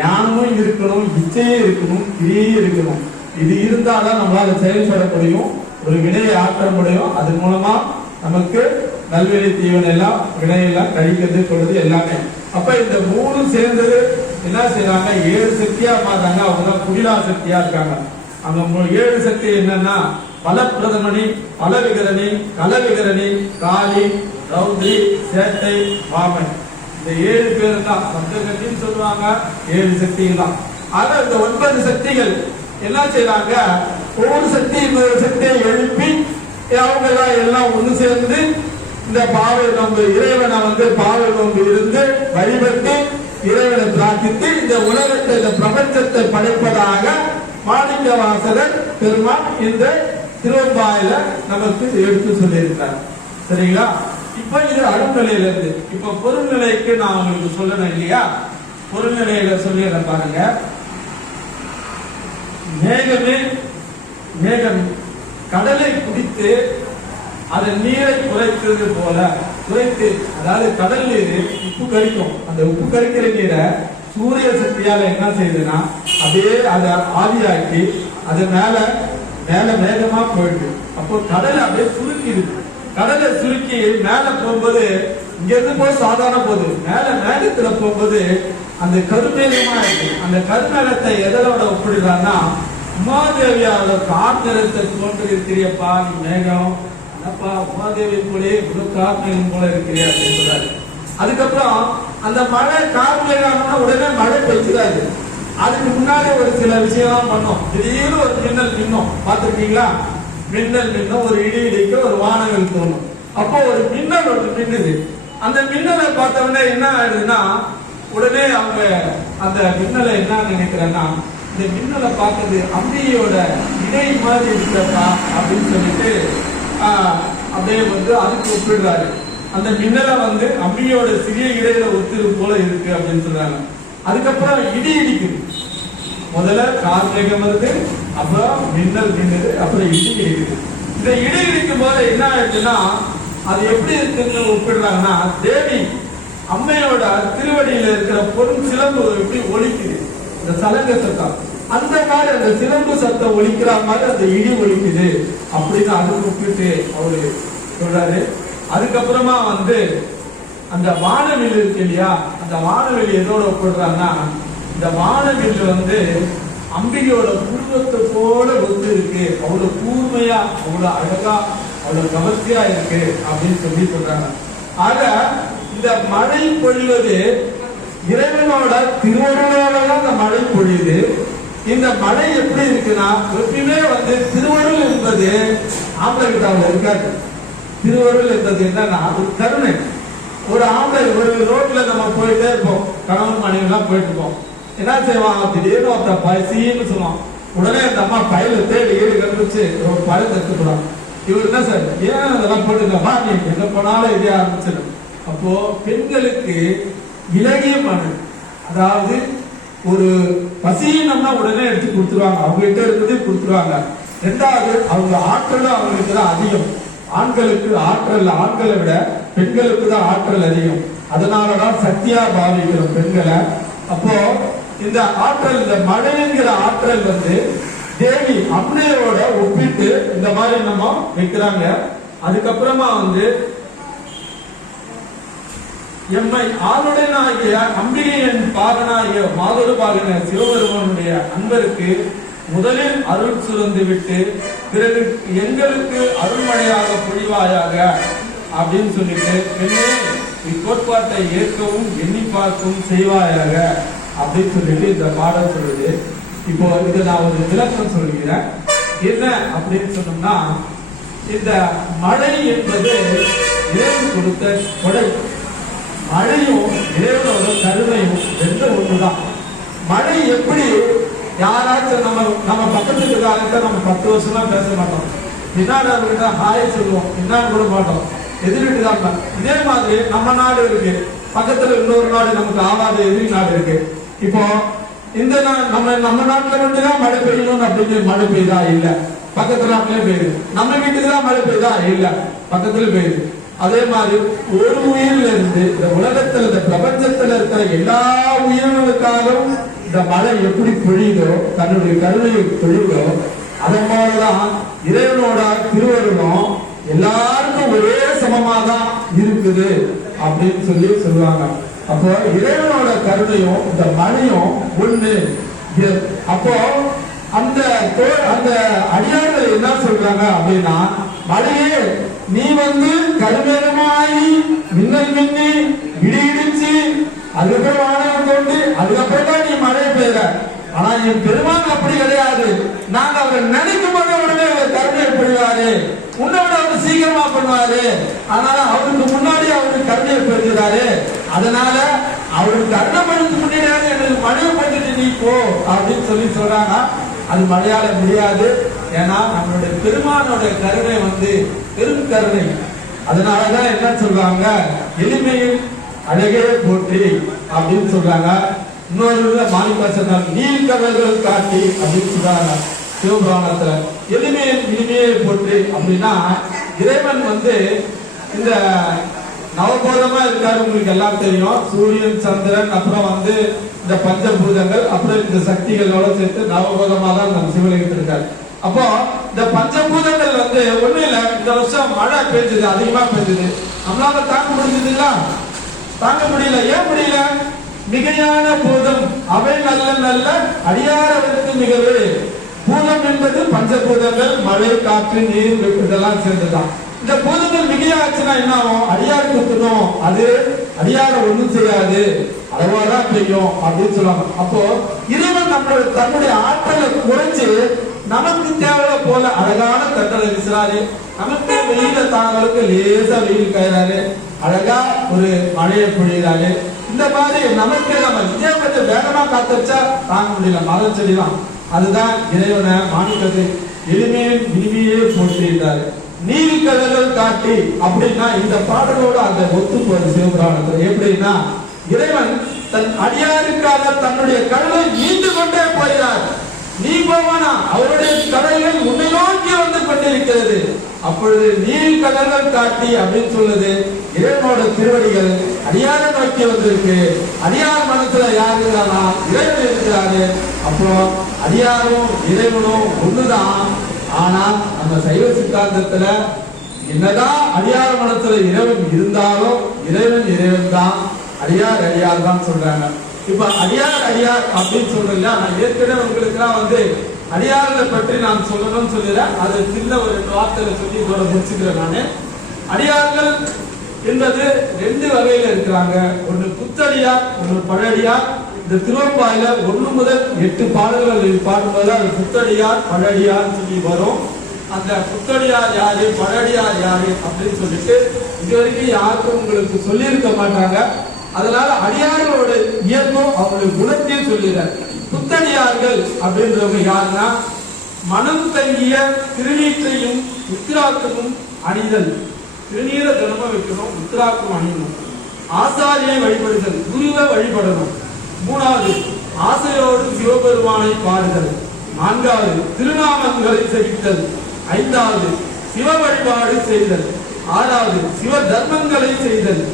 ஞானமும் இருக்கணும், இச்சையே இருக்கணும், கிரியே இருக்கணும். இது இருந்தாதான் நம்மளால செயல்பட முடியும், ஒரு வினையை ஆற்ற முடியும். அது மூலமா நமக்கு நல்வினை தீவனை எல்லாம் வினையெல்லாம் கழிக்கிறது கொள்வது எல்லாமே. அப்ப இந்த 3 சேர்ந்தது என்ன செய்யறாங்க, 7 சக்தியா மாறாங்க. அவங்க தான் புனிதா சக்தியா இருக்காங்க. அந்த 7 சக்தி என்னன்னா பலப்பிரதமணி, பலவிகரணி, கலவிகரணி, காளி, ரௌத்ரி, சேட்டை, வாமன். இந்த 7 பேரு தான் சப்தகத்தின்னு சொல்லுவாங்க. 7 சக்திகள் தான். ஆக இந்த 9 சக்திகள் என்ன செய்யறாங்க, ஒவ்வொரு சக்தி இன்னொரு சக்தியை எழுப்பி அவங்க எல்லாம் ஒண்ணு சேர்ந்து இந்த பாவை நோன்பு இறைவனை வந்து பாவை நோன்பு இருந்து வழிபட்டு இறைவனை பிரார்த்தித்து இந்த உலகத்தை, இந்த பிரபஞ்சத்தை படைப்பதாக மாணிக்க வாசகர் பெருமான் இந்த திருவம்பாயில நமக்கு எடுத்து சொல்லியிருக்கிறார். சரிங்களா? இப்ப இது அருள்நிலையில இருந்து இப்ப பொருள்நிலைக்கு நான் உங்களுக்கு சொல்லணும் இல்லையா? பொருள்நிலையில சொல்லிடுறேன் பாருங்க. மேகம் கடலை குடித்து அதன் நீரை குறைத்தது போல குறைத்து, அதாவது கடல் நீர் உப்பு கரிக்கும். அந்த உப்பு கரிக்கிற நீரை சூரிய சக்தியால என்ன செய்யுதுன்னா அப்படியே அதை ஆவியாக்கி அது மேல மேல மேகமா போயிடுது. அப்போ கடலை அப்படியே சுருக்கிடுது. கடலை சுருக்கி மேல போகும்போது இங்க இருந்து போய் சாதாரண போகுது, மேல மேகத்துல போகும்போது அந்த கருமேகமா இருக்கு. அந்த கருமேகத்தை எதோட ஒப்பிடுறான்னா உமாதேவியோட கார்நிறத்தை தோன்று இருக்கிறியப்பா நீ மேகம், என்னப்பா உமாதேவி போலே இவ்வளவு கார்மேகம் போல இருக்கிறியா அப்படின்னு சொல்றாரு. அதுக்கப்புறம் அந்த மழை கார்மேகம்னா உடனே மழை பெய்ச்சுதாது. அதுக்கு முன்னாடி ஒரு சில விஷயம் பண்ணோம். திடீர்னு ஒரு மின்னல் மின்னும், பார்த்துருக்கீங்களா? மின்னல் மின்னும், ஒரு இடி இடிக்க, ஒரு வானவில் தோணும். அப்போ ஒரு மின்னல் ஒன்று மின்னுது. அந்த மின்னலை பார்த்தவொடனே என்ன ஆயிடுதுன்னா உடனே அவங்க அந்த மின்னலை என்ன நினைக்கிறேன்னா இந்த மின்னலை பார்க்கறது அம்பியோட இடை மாதிரி இருக்கிறப்பா அப்படின்னு சொல்லிட்டு அப்படியே வந்து அதுக்கு ஒப்பிடுறாரு. அந்த மின்னலை வந்து அம்பியோட சிறிய இடையில ஒத்துரு போல இருக்கு அப்படின்னு சொல்றாங்க. அதுக்கப்புறம் இடி இடிக்குது. முதல்ல கார்மேகம் வருது, அப்புறம் மின்னல் மின்னுது, அப்புறம் இடி இடிக்குது. இந்த இடி இடிக்கும் போது என்ன ஆயிடுச்சுன்னா அது எப்படி இருக்குன்னு ஒப்பிடுறாங்கன்னா தேவி அம்மையோட திருவடியில இருக்கிற பொருள் சிலம்பு எப்படி ஒலிக்குது, இந்த சலங்க சத்தம், அந்த மாதிரி அந்த சிலம்பு சத்தம் ஒலிக்கிற மாதிரி அந்த இடி ஒலிக்குது அப்படின்னு அதுக்கு ஒப்பிட்டு அவரு சொல்றாரு. அதுக்கப்புறமா வந்து அந்த வானவில் இருக்கு இல்லையா, அந்த வானவில் எதோட ஒப்பிடுறாங்கன்னா இந்த வானவில் வந்து அம்பிகையோட புருவத்தை போல ஒத்து இருக்கு, அவ்வளவு கூர்மையா, அவ்வளவு அழகா, அவ்வளவு கவர்ச்சியா இருக்கு அப்படின்னு சொல்லி சொல்றாங்க. ஆக இந்த மழை பொழிவது இறைவனோட திருவருளாலதான் அந்த மழை பொழியுது. இந்த மழை எப்படி இருக்குன்னா எப்பயுமே வந்து திருவருள் என்பது ஆம்பளை கிட்ட இருக்காது. திருவருள் என்பது என்னன்னா ஒரு கருணை. ஒரு ஆம்பளை ஒரு ரோட்ல நம்ம போயிட்டே இருப்போம், கணவன் மனைவி எல்லாம் போயிட்டு இருப்போம். என்ன செய்வான், திடீர்னு ஒருத்த பசின்னு சொல்லுவான். உடனே அந்த அம்மா பயில தேடி ஈடு கண்டுச்சு ஒரு பழம் தட்டுக்கூடாது. இவர் என்ன சார் ஏன் அதெல்லாம் போட்டுக்கமா, நீ எங்க போனாலும் இதே ஆரம்பிச்சிடும். அப்போ பெண்களுக்கு இலகிய மனு, அதாவது ஒரு பசியினம்னா உடனே எடுத்து கொடுத்துருவாங்க, அவங்ககிட்ட இருந்ததே கொடுத்துருவாங்க. ரெண்டாவது அவங்க ஆற்றலும் அவங்களுக்கு தான் அதிகம். ஆண்களுக்கு ஆற்றல், ஆண்களை விட பெண்களுக்கு தான் ஆற்றல் அதிகம். அதனாலதான் சக்தியா பாவிக்கிறோம் பெண்களை. அப்போ இந்த ஆற்றல், இந்த மழைங்கிற ஆற்றல் வந்து தேவி அம்மையோட ஒப்பிட்டு இந்த மாதிரி நம்ம வைக்கிறாங்க. அதுக்கப்புறமா வந்து எம்மை ஆளுடனாகிய அம்பிகையின் பாகனாகிய மாதொரு பாகன சிவபெருமானுடைய அன்பருக்கு முதலில் அருள் சுரந்து விட்டு பிறகு எங்களுக்கு அருள்மழையாக பொழிவாயாக அப்படின்னு சொல்லிட்டு பெண்ணே இக்கோட்பாட்டை ஏற்கவும் எண்ணி பார்க்கவும் செய்வாயாக அப்படின்னு சொல்லிட்டு இந்த பாடல் சொல்லுது. இப்போ இதை நான் ஒரு விளக்கம் சொல்கிறேன். என்ன அப்படின்னு சொன்னோம்னா, இந்த மழை என்பது இறைவன் கொடுத்த கொடை. மழையும் இறைவனோட கருணையும் ரெண்டு ஒண்ணுதான். மழை எப்படி யாராச்சும் நம்ம பக்கத்துக்கு இருக்காங்க, நம்ம 10 வருஷமா பேச மாட்டோம், பின்னாடி அவர்கிட்ட ஹாய் சொல்லுவோம், பின்னாடி கூட மாட்டோம், எதிர்விட்டு தான். இதே மாதிரி நம்ம நாடு இருக்கு, பக்கத்துல இன்னொரு நாடு நமக்கு ஆவாத எதிரி நாடு இருக்கு. இப்போ இந்த நம்ம நாட்டுல மட்டும்தான் மழை பெய்யணும் அப்படின்னு மழை பெய்தா இல்ல, பக்கத்து நாட்டிலே பெய்யுது. நம்ம வீட்டுக்கு தான் மழை பெய்தா இல்ல, பக்கத்துல பெய்யுது. அதே மாதிரி ஒரு உயிரில இருந்து இந்த உலகத்துல இந்த பிரபஞ்சத்துல இருக்கிற எல்லா உயிர்களுக்காகவும் இந்த மழை எப்படி பொழியுதோ, தன்னுடைய கருணையை பொழியுதோ, அதன் போலதான் இறைவனோட திருவருளும் எல்லாருக்கும் ஒரே சமமாதான் இருக்குது அப்படின்னு சொல்லுவாங்க. அப்போ இறைவனோட கருணையும் இந்த மழையும் ஒண்ணு. அப்போ அந்த அடியார்கள் என்ன சொல்றாங்க அப்படின்னா, மழையே நீ வந்து கருமேகமாயி மின்னல் மின்னி இடி இடிச்சு அதுக்கப்புறம் வானம் தோண்டி அதுக்கப்புறம் தான் நீ மழை பெய்ற. ஆனா என் பெருமான் அப்படி கிடையாது. நாங்க அவரை நினைக்கும் போது உடனே கருணை பொழிவாரு, உன்னோட அவர் சீக்கிரமா பண்ணுவாரு. அதனால அவருக்கு முன்னாடி அவருக்கு கருணையை பெறுகிறாரு. அதனால அவருக்கு கருணை பண்ணதுக்கு முன்னாடி எனக்கு மழையை பண்ணிட்டு நீ போ அப்படின்னு சொல்றாங்க. அது மழையால முடியாது. ஏன்னா நம்மளுடைய பெருமானோட கருணை வந்து பெரும் கருணை. அதனாலதான் என்ன சொல்றாங்க, எளிமையில் அழகே போற்றி அப்படின்னு சொல்றாங்க. இன்னொரு மாணிக்காசர் நீல்கடல்கள் காட்டி அப்படின்னு சொல்றாங்க சிவபுராணத்துல. எளிமையை போற்றி அப்படின்னா இறைவன் வந்து இந்த நவபோதமா இருக்காரு. உங்களுக்கு எல்லாம் தெரியும், சூரியன் சந்திரன் அப்புறம் வந்து இந்த பஞ்சபூதங்கள் அப்புறம் இந்த சக்திகளோட சேர்த்து நவபோதமா தான் நம்ம சிவலிங்கத்தில் இருக்காரு. அப்போ இந்த பஞ்சபூதங்கள் வந்து ஒண்ணு இல்ல, இந்த வருஷம் மழை பெய்ஞ்சது, அதிகமா பெய்ஞ்சது, நம்மளால தாங்க முடிஞ்சதுங்களா? தாங்க முடியல. ஏன் முடியல? மிகையான பூதம் அவை நல்ல நல்ல அடியாரவருக்கு மிகவே. பூதம் என்பது பஞ்சபூதங்கள், மழை காற்று நீர் இதெல்லாம் சேர்ந்துதான். இந்த பூதங்கள் மிகையாச்சுன்னா என்ன ஆகும்? அடியார் குத்தணும், அது அடியார ஒண்ணும் செய்யாது, அளவாதான் பெய்யும் அப்படின்னு சொல்லுவாங்க. அப்போ இறைவன் தன்னுடைய ஆற்றலை குறைச்சு நமக்கு தேவை போல அழகான கட்டளை வீசுறாரு. நமக்கு வெயில தாங்களுக்கு லேசா வெயில் காயிறாரு, அழகா ஒரு மழையை பொழிகிறாரு. இந்த மாதிரி நமக்கு நம்ம இதே கொஞ்சம் வேகமா காத்து வச்சா தாங்க முடியல, மரம் செடிதான். அதுதான் இறைவனை மாணிக்கத்தை எளிமையின் இனிமையே போற்றியிருந்தாரு. நீல்கடல்கள் காட்டி அப்படின்னா இந்த பாடலோட அந்த ஒத்து போகுது சிவபுராணத்துல. எப்படின்னா இறைவன் தன் அடியாருக்காக தன்னுடைய கடலை நீண்டு கொண்டே போகிறார். நீ போவானா, அவருடைய கடல்கள் உன்னை நோக்கி வந்து கொண்டிருக்கிறது. அப்பொழுது நீல் கடல்கள் காட்டி அப்படின்னு சொல்லுது. இறைவனோட திருவடிகள் அடியார நோக்கி வந்திருக்கு. அடியார் மனசுல யார் இருக்கிறானா? இறைவன் இருக்கிறாரு. அப்புறம் அடியாரும் இறைவனும் ஒண்ணுதான். ஆனா நம்ம சைவ சித்தாந்தத்துல என்னதான் அடியார மனசுல இறைவன் இருந்தாலும் இறைவன் தான், அடியார் தான் சொல்றாங்க. இப்ப அடியார் அப்படின்னு சொல்றேன். நான் ஏற்கனவே உங்களுக்கு வந்து அடியார்களை பற்றி நான் சொல்லணும்னு சொல்லிடுறேன். அது சின்ன ஒரு 2 வார்த்தையில சொல்லி இதோட முடிச்சுக்கிறேன். நானு அடியார்கள் என்பது 2 வகையில இருக்கிறாங்க. ஒண்ணு புத்தடியார், ஒண்ணு பழடியார். இந்த திருவம்பாயில 1 முதல் 8 பாடல்கள் பாடும்போது அது புத்தடியார் பழடியார் சொல்லி வரும். அந்த புத்தடியார் யாரு, பழடியார் யாரு அப்படின்னு சொல்லிட்டு இது வரைக்கும் யாருக்கும் உங்களுக்கு சொல்லியிருக்க மாட்டாங்க. அதனால அடியார்களோட இயல்பும் அவங்களுடைய குணத்தையும் சொல்லிடுறார். புத்தடியார்கள் அப்படின்றவங்க யாருன்னா, மனம் தங்கிய திருநீற்றையும் உத்திராக்கமும் அணிதல். திருநீரை தினமும் வைக்கணும், உத்திராக்கம் அணியணும். ஆசாரியை வழிபடுதல், குருவை வழிபடணும். 3வது ஆசையோடு சிவபெருமானை பாடுதல். 4வது திருநாமங்களை செவித்தல். 5வது சிவ வழிபாடு செய்தல். 6வது சிவ தர்மங்களை செய்தல்.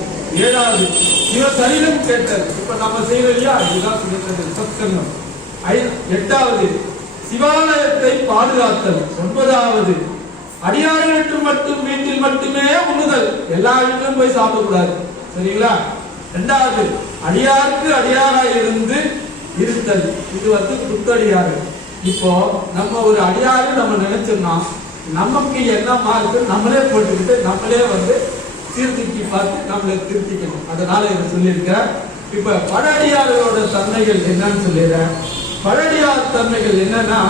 7வது சிவ சரீரம் கேட்டல். இப்ப நம்ம செய்யலையா, இதுதான் சொல்லிட்டு சத்சங்கம். 8வது சிவாலயத்தை பாதுகாத்தல். 9வது அடியார்களுக்கு மட்டும் வீட்டில் மட்டுமே உண்ணுதல், எல்லா வீட்டிலும் போய் சாப்பிடக்கூடாது. சரிங்களா? இரண்டாவது, அடியாருக்கு அடியாராய் இருந்து இருத்தல், இது புத்தடியாரு. இப்போ நம்ம ஒரு அடியாரு நம்ம நினைச்சோம்னா நமக்கு என்ன மார்க்கு நம்மளே போட்டுக்கிட்டு நம்மளே சீர்திருத்தி பார்த்து நம்மளை திருத்திக்கணும். அதனால இதை சொல்லியிருக்கிறேன். இப்ப பழடியாரோட தன்மைகள் என்னன்னு சொல்லிடுறேன். பழடியார் தன்மைகள் என்னன்னா,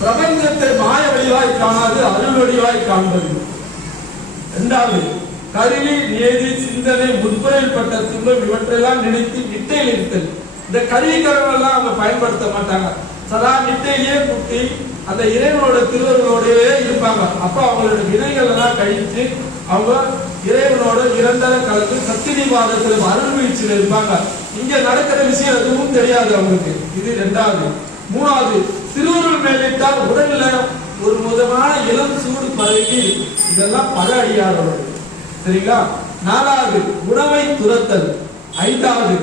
பிரபஞ்சத்தை மாய வடிவாய் காணாது அருள் வடிவாய் காண்பது. இரண்டாவது, கருவி நியதி சிந்தனை முற்புறையில் பட்ட துன்பம் இவற்றையெல்லாம் நினைத்து நிட்டையில் இருத்தல். இந்த கருவிக்கரம் எல்லாம் அவங்க பயன்படுத்த மாட்டாங்க. சதா நிட்டையிலேயே குட்டி அந்த இறைவனோட திருவருளோடவே இருப்பாங்க. அப்ப அவங்களோட வினைகள் எல்லாம் கழிச்சு அவங்க இறைவனோட நிரந்தர கலந்து சத்தியவாதத்தில் அருள் வீழ்ச்சியில் இருப்பாங்க. இங்க நடக்கிற விஷயம் எதுவும் தெரியாது அவங்களுக்கு. இது இரண்டாவது. மூணாவது, திருவருள் மேலிட்டால் உடல்ல ஒரு முதமான இளம் சூடு பரவி, இதெல்லாம் பல அடியாரோடு. சரிங்களா? நாலாவது, உணவை துரத்தல். ஐந்தாவது,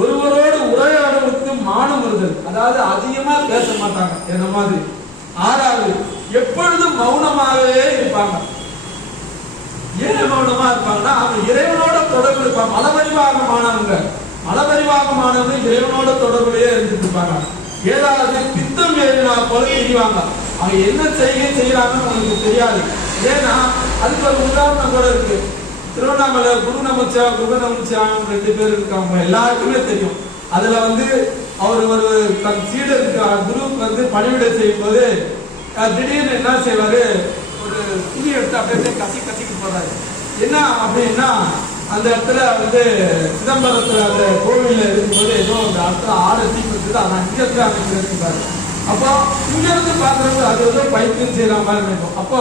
ஒருவரோடு உரையாடுவதற்கு மானம் வருதல், அதாவது அதிகமா பேச மாட்டாங்க என்ன மாதிரி. ஆறாவது, எப்பொழுதும் மௌனமாகவே இருப்பாங்க. ஏன் மௌனமா இருப்பாங்கன்னா அவங்க இறைவனோட தொடர்பு இருப்பாங்க. மலபரிவாகமானவங்க இறைவனோட தொடர்புலயே இருந்துட்டு இருப்பாங்க. ஏதாவது பித்தம் ஏறினா போல தெரிவாங்க. அவங்க என்ன செய்யறாங்கன்னு உங்களுக்கு தெரியாது. ஏன்னா அதுக்கு ஒரு உதாரணம் கூட இருக்கு. திருவண்ணாமலை குரு நமச்சிவாயம் 2 பேர் இருக்காங்க, எல்லாருக்குமே தெரியும். அதுல அவர் ஒரு தன் சீடருக்கு குருவுக்கு பணிவிடை செய்யும் போது திடீர்னு என்ன செய்வாரு, ஒரு துணி எடுத்து அப்படியே கத்திக்கு போறாரு. என்ன அப்படின்னா, அந்த இடத்துல சிதம்பரத்துல அந்த கோவில்ல இருக்கும்போது ஏதோ அந்த இடத்துல ஆடை தீப்பட்டு அதை அங்கிருந்து அமைச்சிருக்காரு. அப்போ இங்க இருந்து பாக்குறது அது பைத்தியம் செய்யற மாதிரி இருக்கும். அப்போ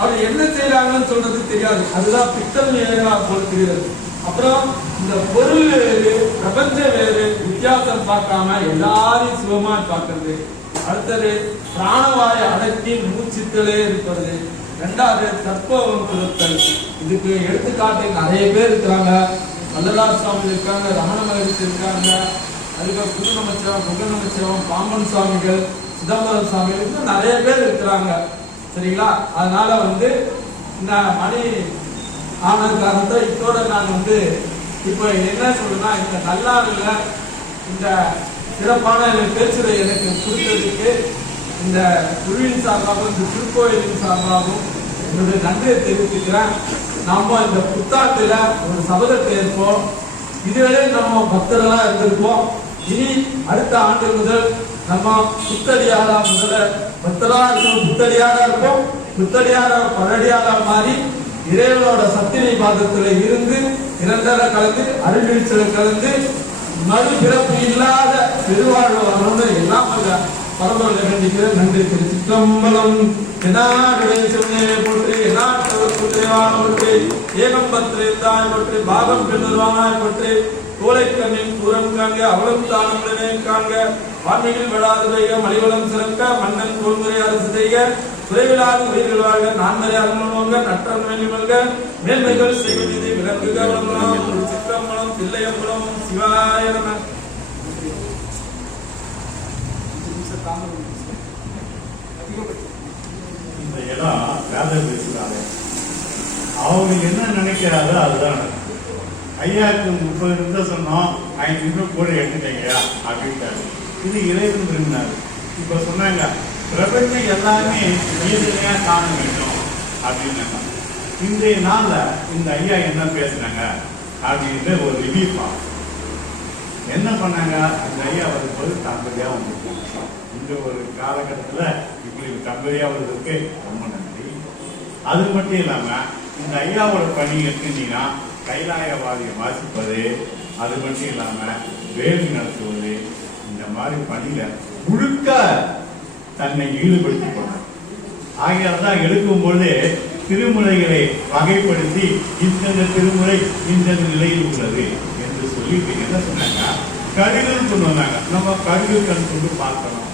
அவர் என்ன செய்யறாங்கன்னு சொல்றது தெரியாது. அதுதான் பித்தல் நிலைகளா போல தெரியாது. அப்புறம் இந்த பொருள் வேறு பிரபஞ்சம் வேறு வித்தியாசம் பார்க்காம எல்லாரையும் சுகமா பார்க்கறது. அடுத்தது பிராணவாயை அடக்கி மூச்சித்தலே இருப்பது. இரண்டாவது, தற்பவம் திருத்தல். இதுக்கு எடுத்துக்காட்டு நிறைய பேர் இருக்கிறாங்க. வள்ளலார் சுவாமி இருக்காங்க, ரமண மகரிஷி இருக்காங்க, அதுக்கு குரு நமச்சிவாயம், குக நமச்சிவாயம், பாம்பன் சுவாமிகள், சிதம்பரம் சுவாமிகள், இன்னும் நிறைய பேர் இருக்கிறாங்க. சரிங்களா? அதனால இந்த மணி ஆன காரணத்தை இதோட நான் இப்ப என்ன சொல்றேன்னா, இந்த நல்லாறுல இந்த சிறப்பான பேச்சுரை எனக்கு கொடுத்ததுக்கு இந்த குழுவின் சார்பாகவும் இந்த திருக்கோயிலின் சார்பாகவும் என்னுடைய நன்றியை தெரிவித்துக்கிறேன். நாம இந்த புத்தாண்டுல ஒரு சபதத்தை ஏற்போம். இதுவரை நம்ம பக்தர்களா இருந்திருப்போம். இனி அடுத்த ஆண்டு முதல் நம்ம புத்தடியாரா பக்தரா இருக்கணும், புத்தடியாரா இருப்போம். புத்தடியாரா பழடியாரா மாறி இறைவனோட சத்தினை பாதத்துல இருந்து நிரந்தர கலந்து அருள்வீழ்ச்சியில் கலந்து மறுபிறப்பு இல்லாத பெருவாழ்வு வரணும்னு எல்லாம் பரம்பரை வேண்டிக்கிறேன். நன்றி. திருச்சிற்றம்பலம். போற்றி போற்றி ஏகம்பத்திரேத்தாய் போற்றி பாகம் பெண்ணுருவானாய் போற்றி கோலைக்கண்ணின் தூரம் காண்க அவளும் தானுடனே காண்க வான்மையில் விழாது வைக மலிவளம் சிறக்க மன்னன் தோல்முறை அரசு செய்க குறைவிலாது உயிர்கள் வாழ்க நான்மறை அருள்வாங்க நற்றன் வேண்டிமல்க மேன்மைகள் செய்வதை விளங்குக வளம்பலம் சிற்றம்பலம் தில்லையம்பலம் சிவாய நம. இந்த இடம் வேத பேசுறாங்க. அவங்க என்ன நினைக்கிறாரோ அதுதான். ஐயாவுக்கு 30 நிமிஷம் சொன்னோம், 5 நிமிஷம் கூட எடுத்துட்டீங்க அப்படின்ட்டாரு. இது இறைவன் விரும்பினாரு. இப்ப சொன்னாங்க பிரபஞ்சம் எல்லாமே நீதியா காண வேண்டும் அப்படின்னாங்க. இன்றைய நாள்ல இந்த ஐயா என்ன பேசுனாங்க அப்படின்ற ஒரு ரிவ்யூ என்ன பண்ணாங்க. இந்த ஐயா வரும்போது தம்பதியா வந்துருக்கோம். இந்த ஒரு காலகட்டத்துல இப்படி தம்பதியா வருவதற்கு ரொம்ப நன்றி. அது மட்டும் இல்லாம இந்த ஐயாவோட பணி எடுத்தீங்கன்னா கைலாயவாதியை வாசிப்பது, அது மட்டும் இல்லாம வேள்வி நடத்துவது, இந்த மாதிரி பணியில முழுக்க தன்னை ஈடுபடுத்திக் கொண்டார். ஆகியால்தான் எடுக்கும்போது திருமுறைகளை வகைப்படுத்தி இந்தந்த திருமுறை இந்த நிலையில் உள்ளது என்று சொல்லிட்டு என்ன சொன்னாங்க, கழுகுன்னு கொண்டு வந்தாங்க. நம்ம கழுகு கண் கொண்டு பார்க்கணும்.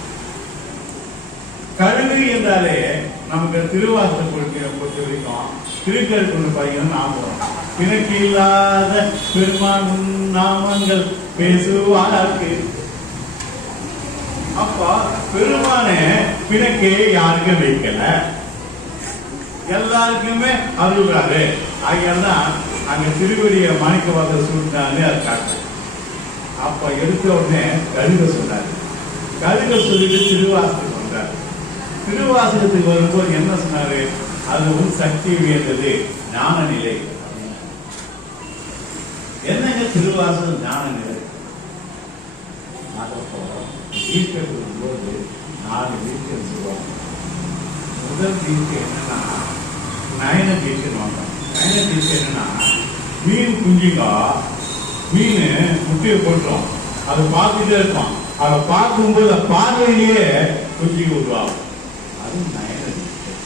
கழுகு என்றாலே நமக்கு திருவாசகம் பொறுத்த வரைக்கும் திருக்கல் கொண்டு பார்த்தீங்கன்னா ஞாபகம். பிறகு இல்லாத பெருமான் நாமங்கள் பேசுவார்க்கு அப்போ பெருமானே பிணக்கே யாருக்கும் வைக்கல, எல்லாருக்குமே அருள்றாரு. ஆகையெல்லாம் அங்க திருவடிய மாணிக்கவாச சூழ்ந்தாலே அது காட்டு. அப்ப எடுத்த உடனே கருக சொன்னாரு. கருக சொல்லிட்டு திருவாசகத்துக்கு வந்தார். திருவாசகத்துக்கு வரும்போது என்ன சொன்னாரு? அது ஒரு சக்தி உயர்ந்தது, ஞான நிலை. என்னங்க திருவாசகம் ஞான நிலை? தீர்க்கத்துக்கு போது 4 தீர்க்கம் சொல்லுவாங்க. முதல் தீர்க்கம் என்னன்னா நயன தீர்க்கம் வாங்க. நயன தீர்க்கம் என்னன்னா மீன் குஞ்சுங்க, மீன் முட்டையை போட்டோம், அதை பார்த்துட்டே இருப்பான். அதை பார்க்கும்போது பார்வையிலேயே குஞ்சுக்கு உருவாகும். அது நயன தீர்க்கம்.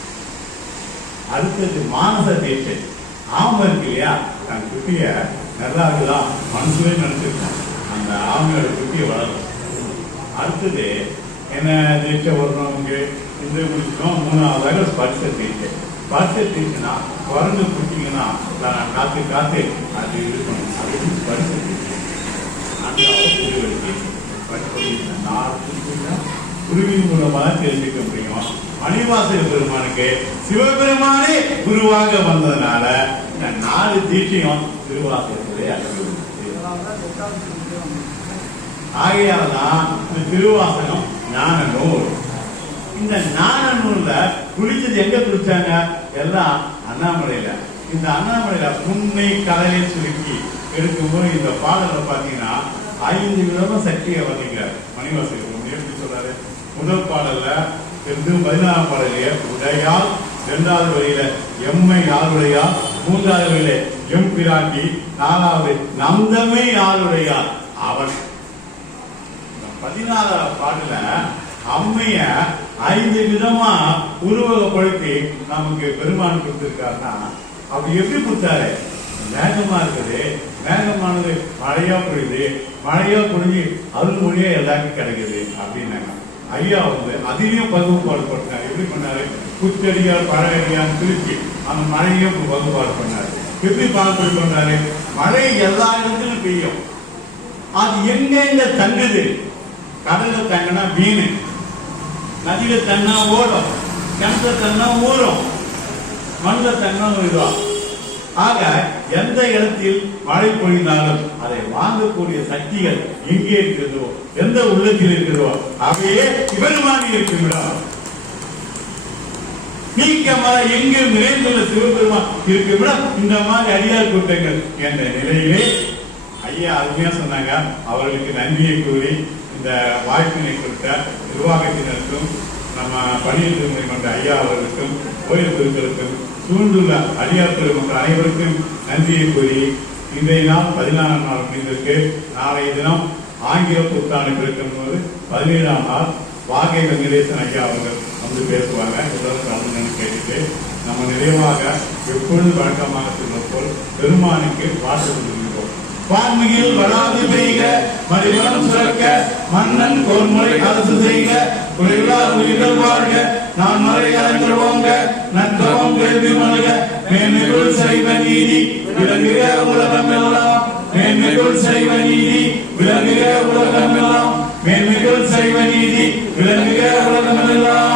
அடுத்தது மானச தீர்க்கம். ஆமை இருக்கு இல்லையா, தன் குட்டிய நல்லா இருக்குதான் மனசுலே நினைச்சிருக்கோம், அந்த ஆமையோட குட்டியை வளரும். அடுத்தது என்ன தீட்சை வரணும்? இந்த முடிச்சோம். 3ஆவதாக ஸ்பர்ச தீட்சை. ஸ்பர்ச தீட்சைனா குரங்கு குட்டிங்கன்னா காத்து காத்து அது இருக்கணும். அது ஸ்பர்ச தீட்சை. அந்த திருவடி குருவின் மூலமாக தெரிஞ்சுக்க முடியும். மணிவாசக பெருமானுக்கு சிவபெருமானே குருவாக வந்ததுனால இந்த 4 தீட்சையும் திருவாசகத்திலே அடங்கும். ஆகையால்தான் இந்த திருவாசகம் ஞான நூல். இந்த ஞான நூல்ல குளிச்சது எங்க குளிச்சாங்க? எல்லாம் அண்ணாமலையில. இந்த அண்ணாமலையில புன்னை கடலை சுருக்கி எடுக்கும்போது இந்த பாடல பாத்தீங்கன்னா 5 விதமா சக்தியை வந்தீங்கிறார் மணிவாசகர். எப்படி சொல்றாரு? முதல் பாடல்ல 14ஆம் பாடலையே உடையால், 2வது வரியில எம்மை யாருடையார், 3வது வரியில எம் பிராட்டி, 4வது நந்தமை யாருடையார் அவன். 14ஆம் பாடல அம்மைய 5 விதமா உருவகப்படுத்தி நமக்கு பெருமான் கொடுத்திருக்காருன்னா அப்படி எப்படி கொடுத்தாரு? மேகமா இருக்குது, மேகமானது மழையா பொழியுது, மழையா பொழிஞ்சு அருள் மொழியா எல்லாருக்கும் கிடைக்குது அப்படின்னாங்க. ஐயா அதிலையும் பகுப்பாடு பண்ணாரு. எப்படி பண்ணாரு? குச்சடியார் பழகடியார் திருச்சி அந்த மழையும் பகுப்பாடு பண்ணாரு. எப்படி பாகுபாடு பண்ணாரு? மழை எல்லா இடத்துலும் பெய்யும், அது எங்க தங்குது? கடல்ல தங்கினா மீன், நதியில தங்கினா ஓடும், கிணத்துல தங்கினா ஊறும், மண்ணில் தங்கினா விடுவான். ஆக எந்த இடத்தில் மழை பொழிந்தாலும் அதை வாங்கக்கூடிய சக்திகள் எங்கே இருக்கிறதோ, எந்த உள்ளத்தில் இருக்கிறதோ அவையே பெருமானி இருக்குமிடம். நீக்கமாக எங்கு நிறைந்துள்ள சிவபெருமான் இருக்குமிடம் இந்த மாதிரி அடியார் கூட்டங்கள் என்ற நிலையிலே ஐயா அருமையா சொன்னாங்க. அவர்களுக்கு நன்றியை கூறி இந்த வாய்ப்பினை கொடுத்த நிர்வாகத்தினருக்கும், நம்ம பணியில் கொண்ட ஐயா அவர்களுக்கும், கோயில் குருக்களுக்கும், சூழ்ந்துள்ள அடியார் பெருமக்கள் அனைவருக்கும் நன்றியை கூறி இன்றைய நாள் 14ஆம் நாள் முடிந்திருக்கு. நாளைய தினம் ஆங்கில புத்தாண்டு பிறக்கும் போது 17ஆம் நாள் வாகை வெங்கடேசன் ஐயா அவர்கள் வந்து பேசுவாங்க. எல்லாரும் கேட்டுட்டு நம்ம நிறைவாக எப்பொழுது வழக்கமாக சொல்வது போல் பெருமானுக்கு வாழ்த்து கொண்டிருக்கிறோம். வான்மிகில் வராது பெய்க, மடிவனம் சுரக்க, மன்னன் கோன்முறை அரசு செய்க, குறைவில்லாத உயிர்கள் வாழ்க, நான் மறை அறந்துவோங்க, நற்றவம் கேள்வி மல்க, மேன்மைகள் செய்வ நீதி விளங்குக உலகமெல்லாம், மேன்மைகள் செய்வ நீதி விளங்குக உலகமெல்லாம், மேன்மைகள் செய்வ நீதி விளங்குக உலகமெல்லாம்.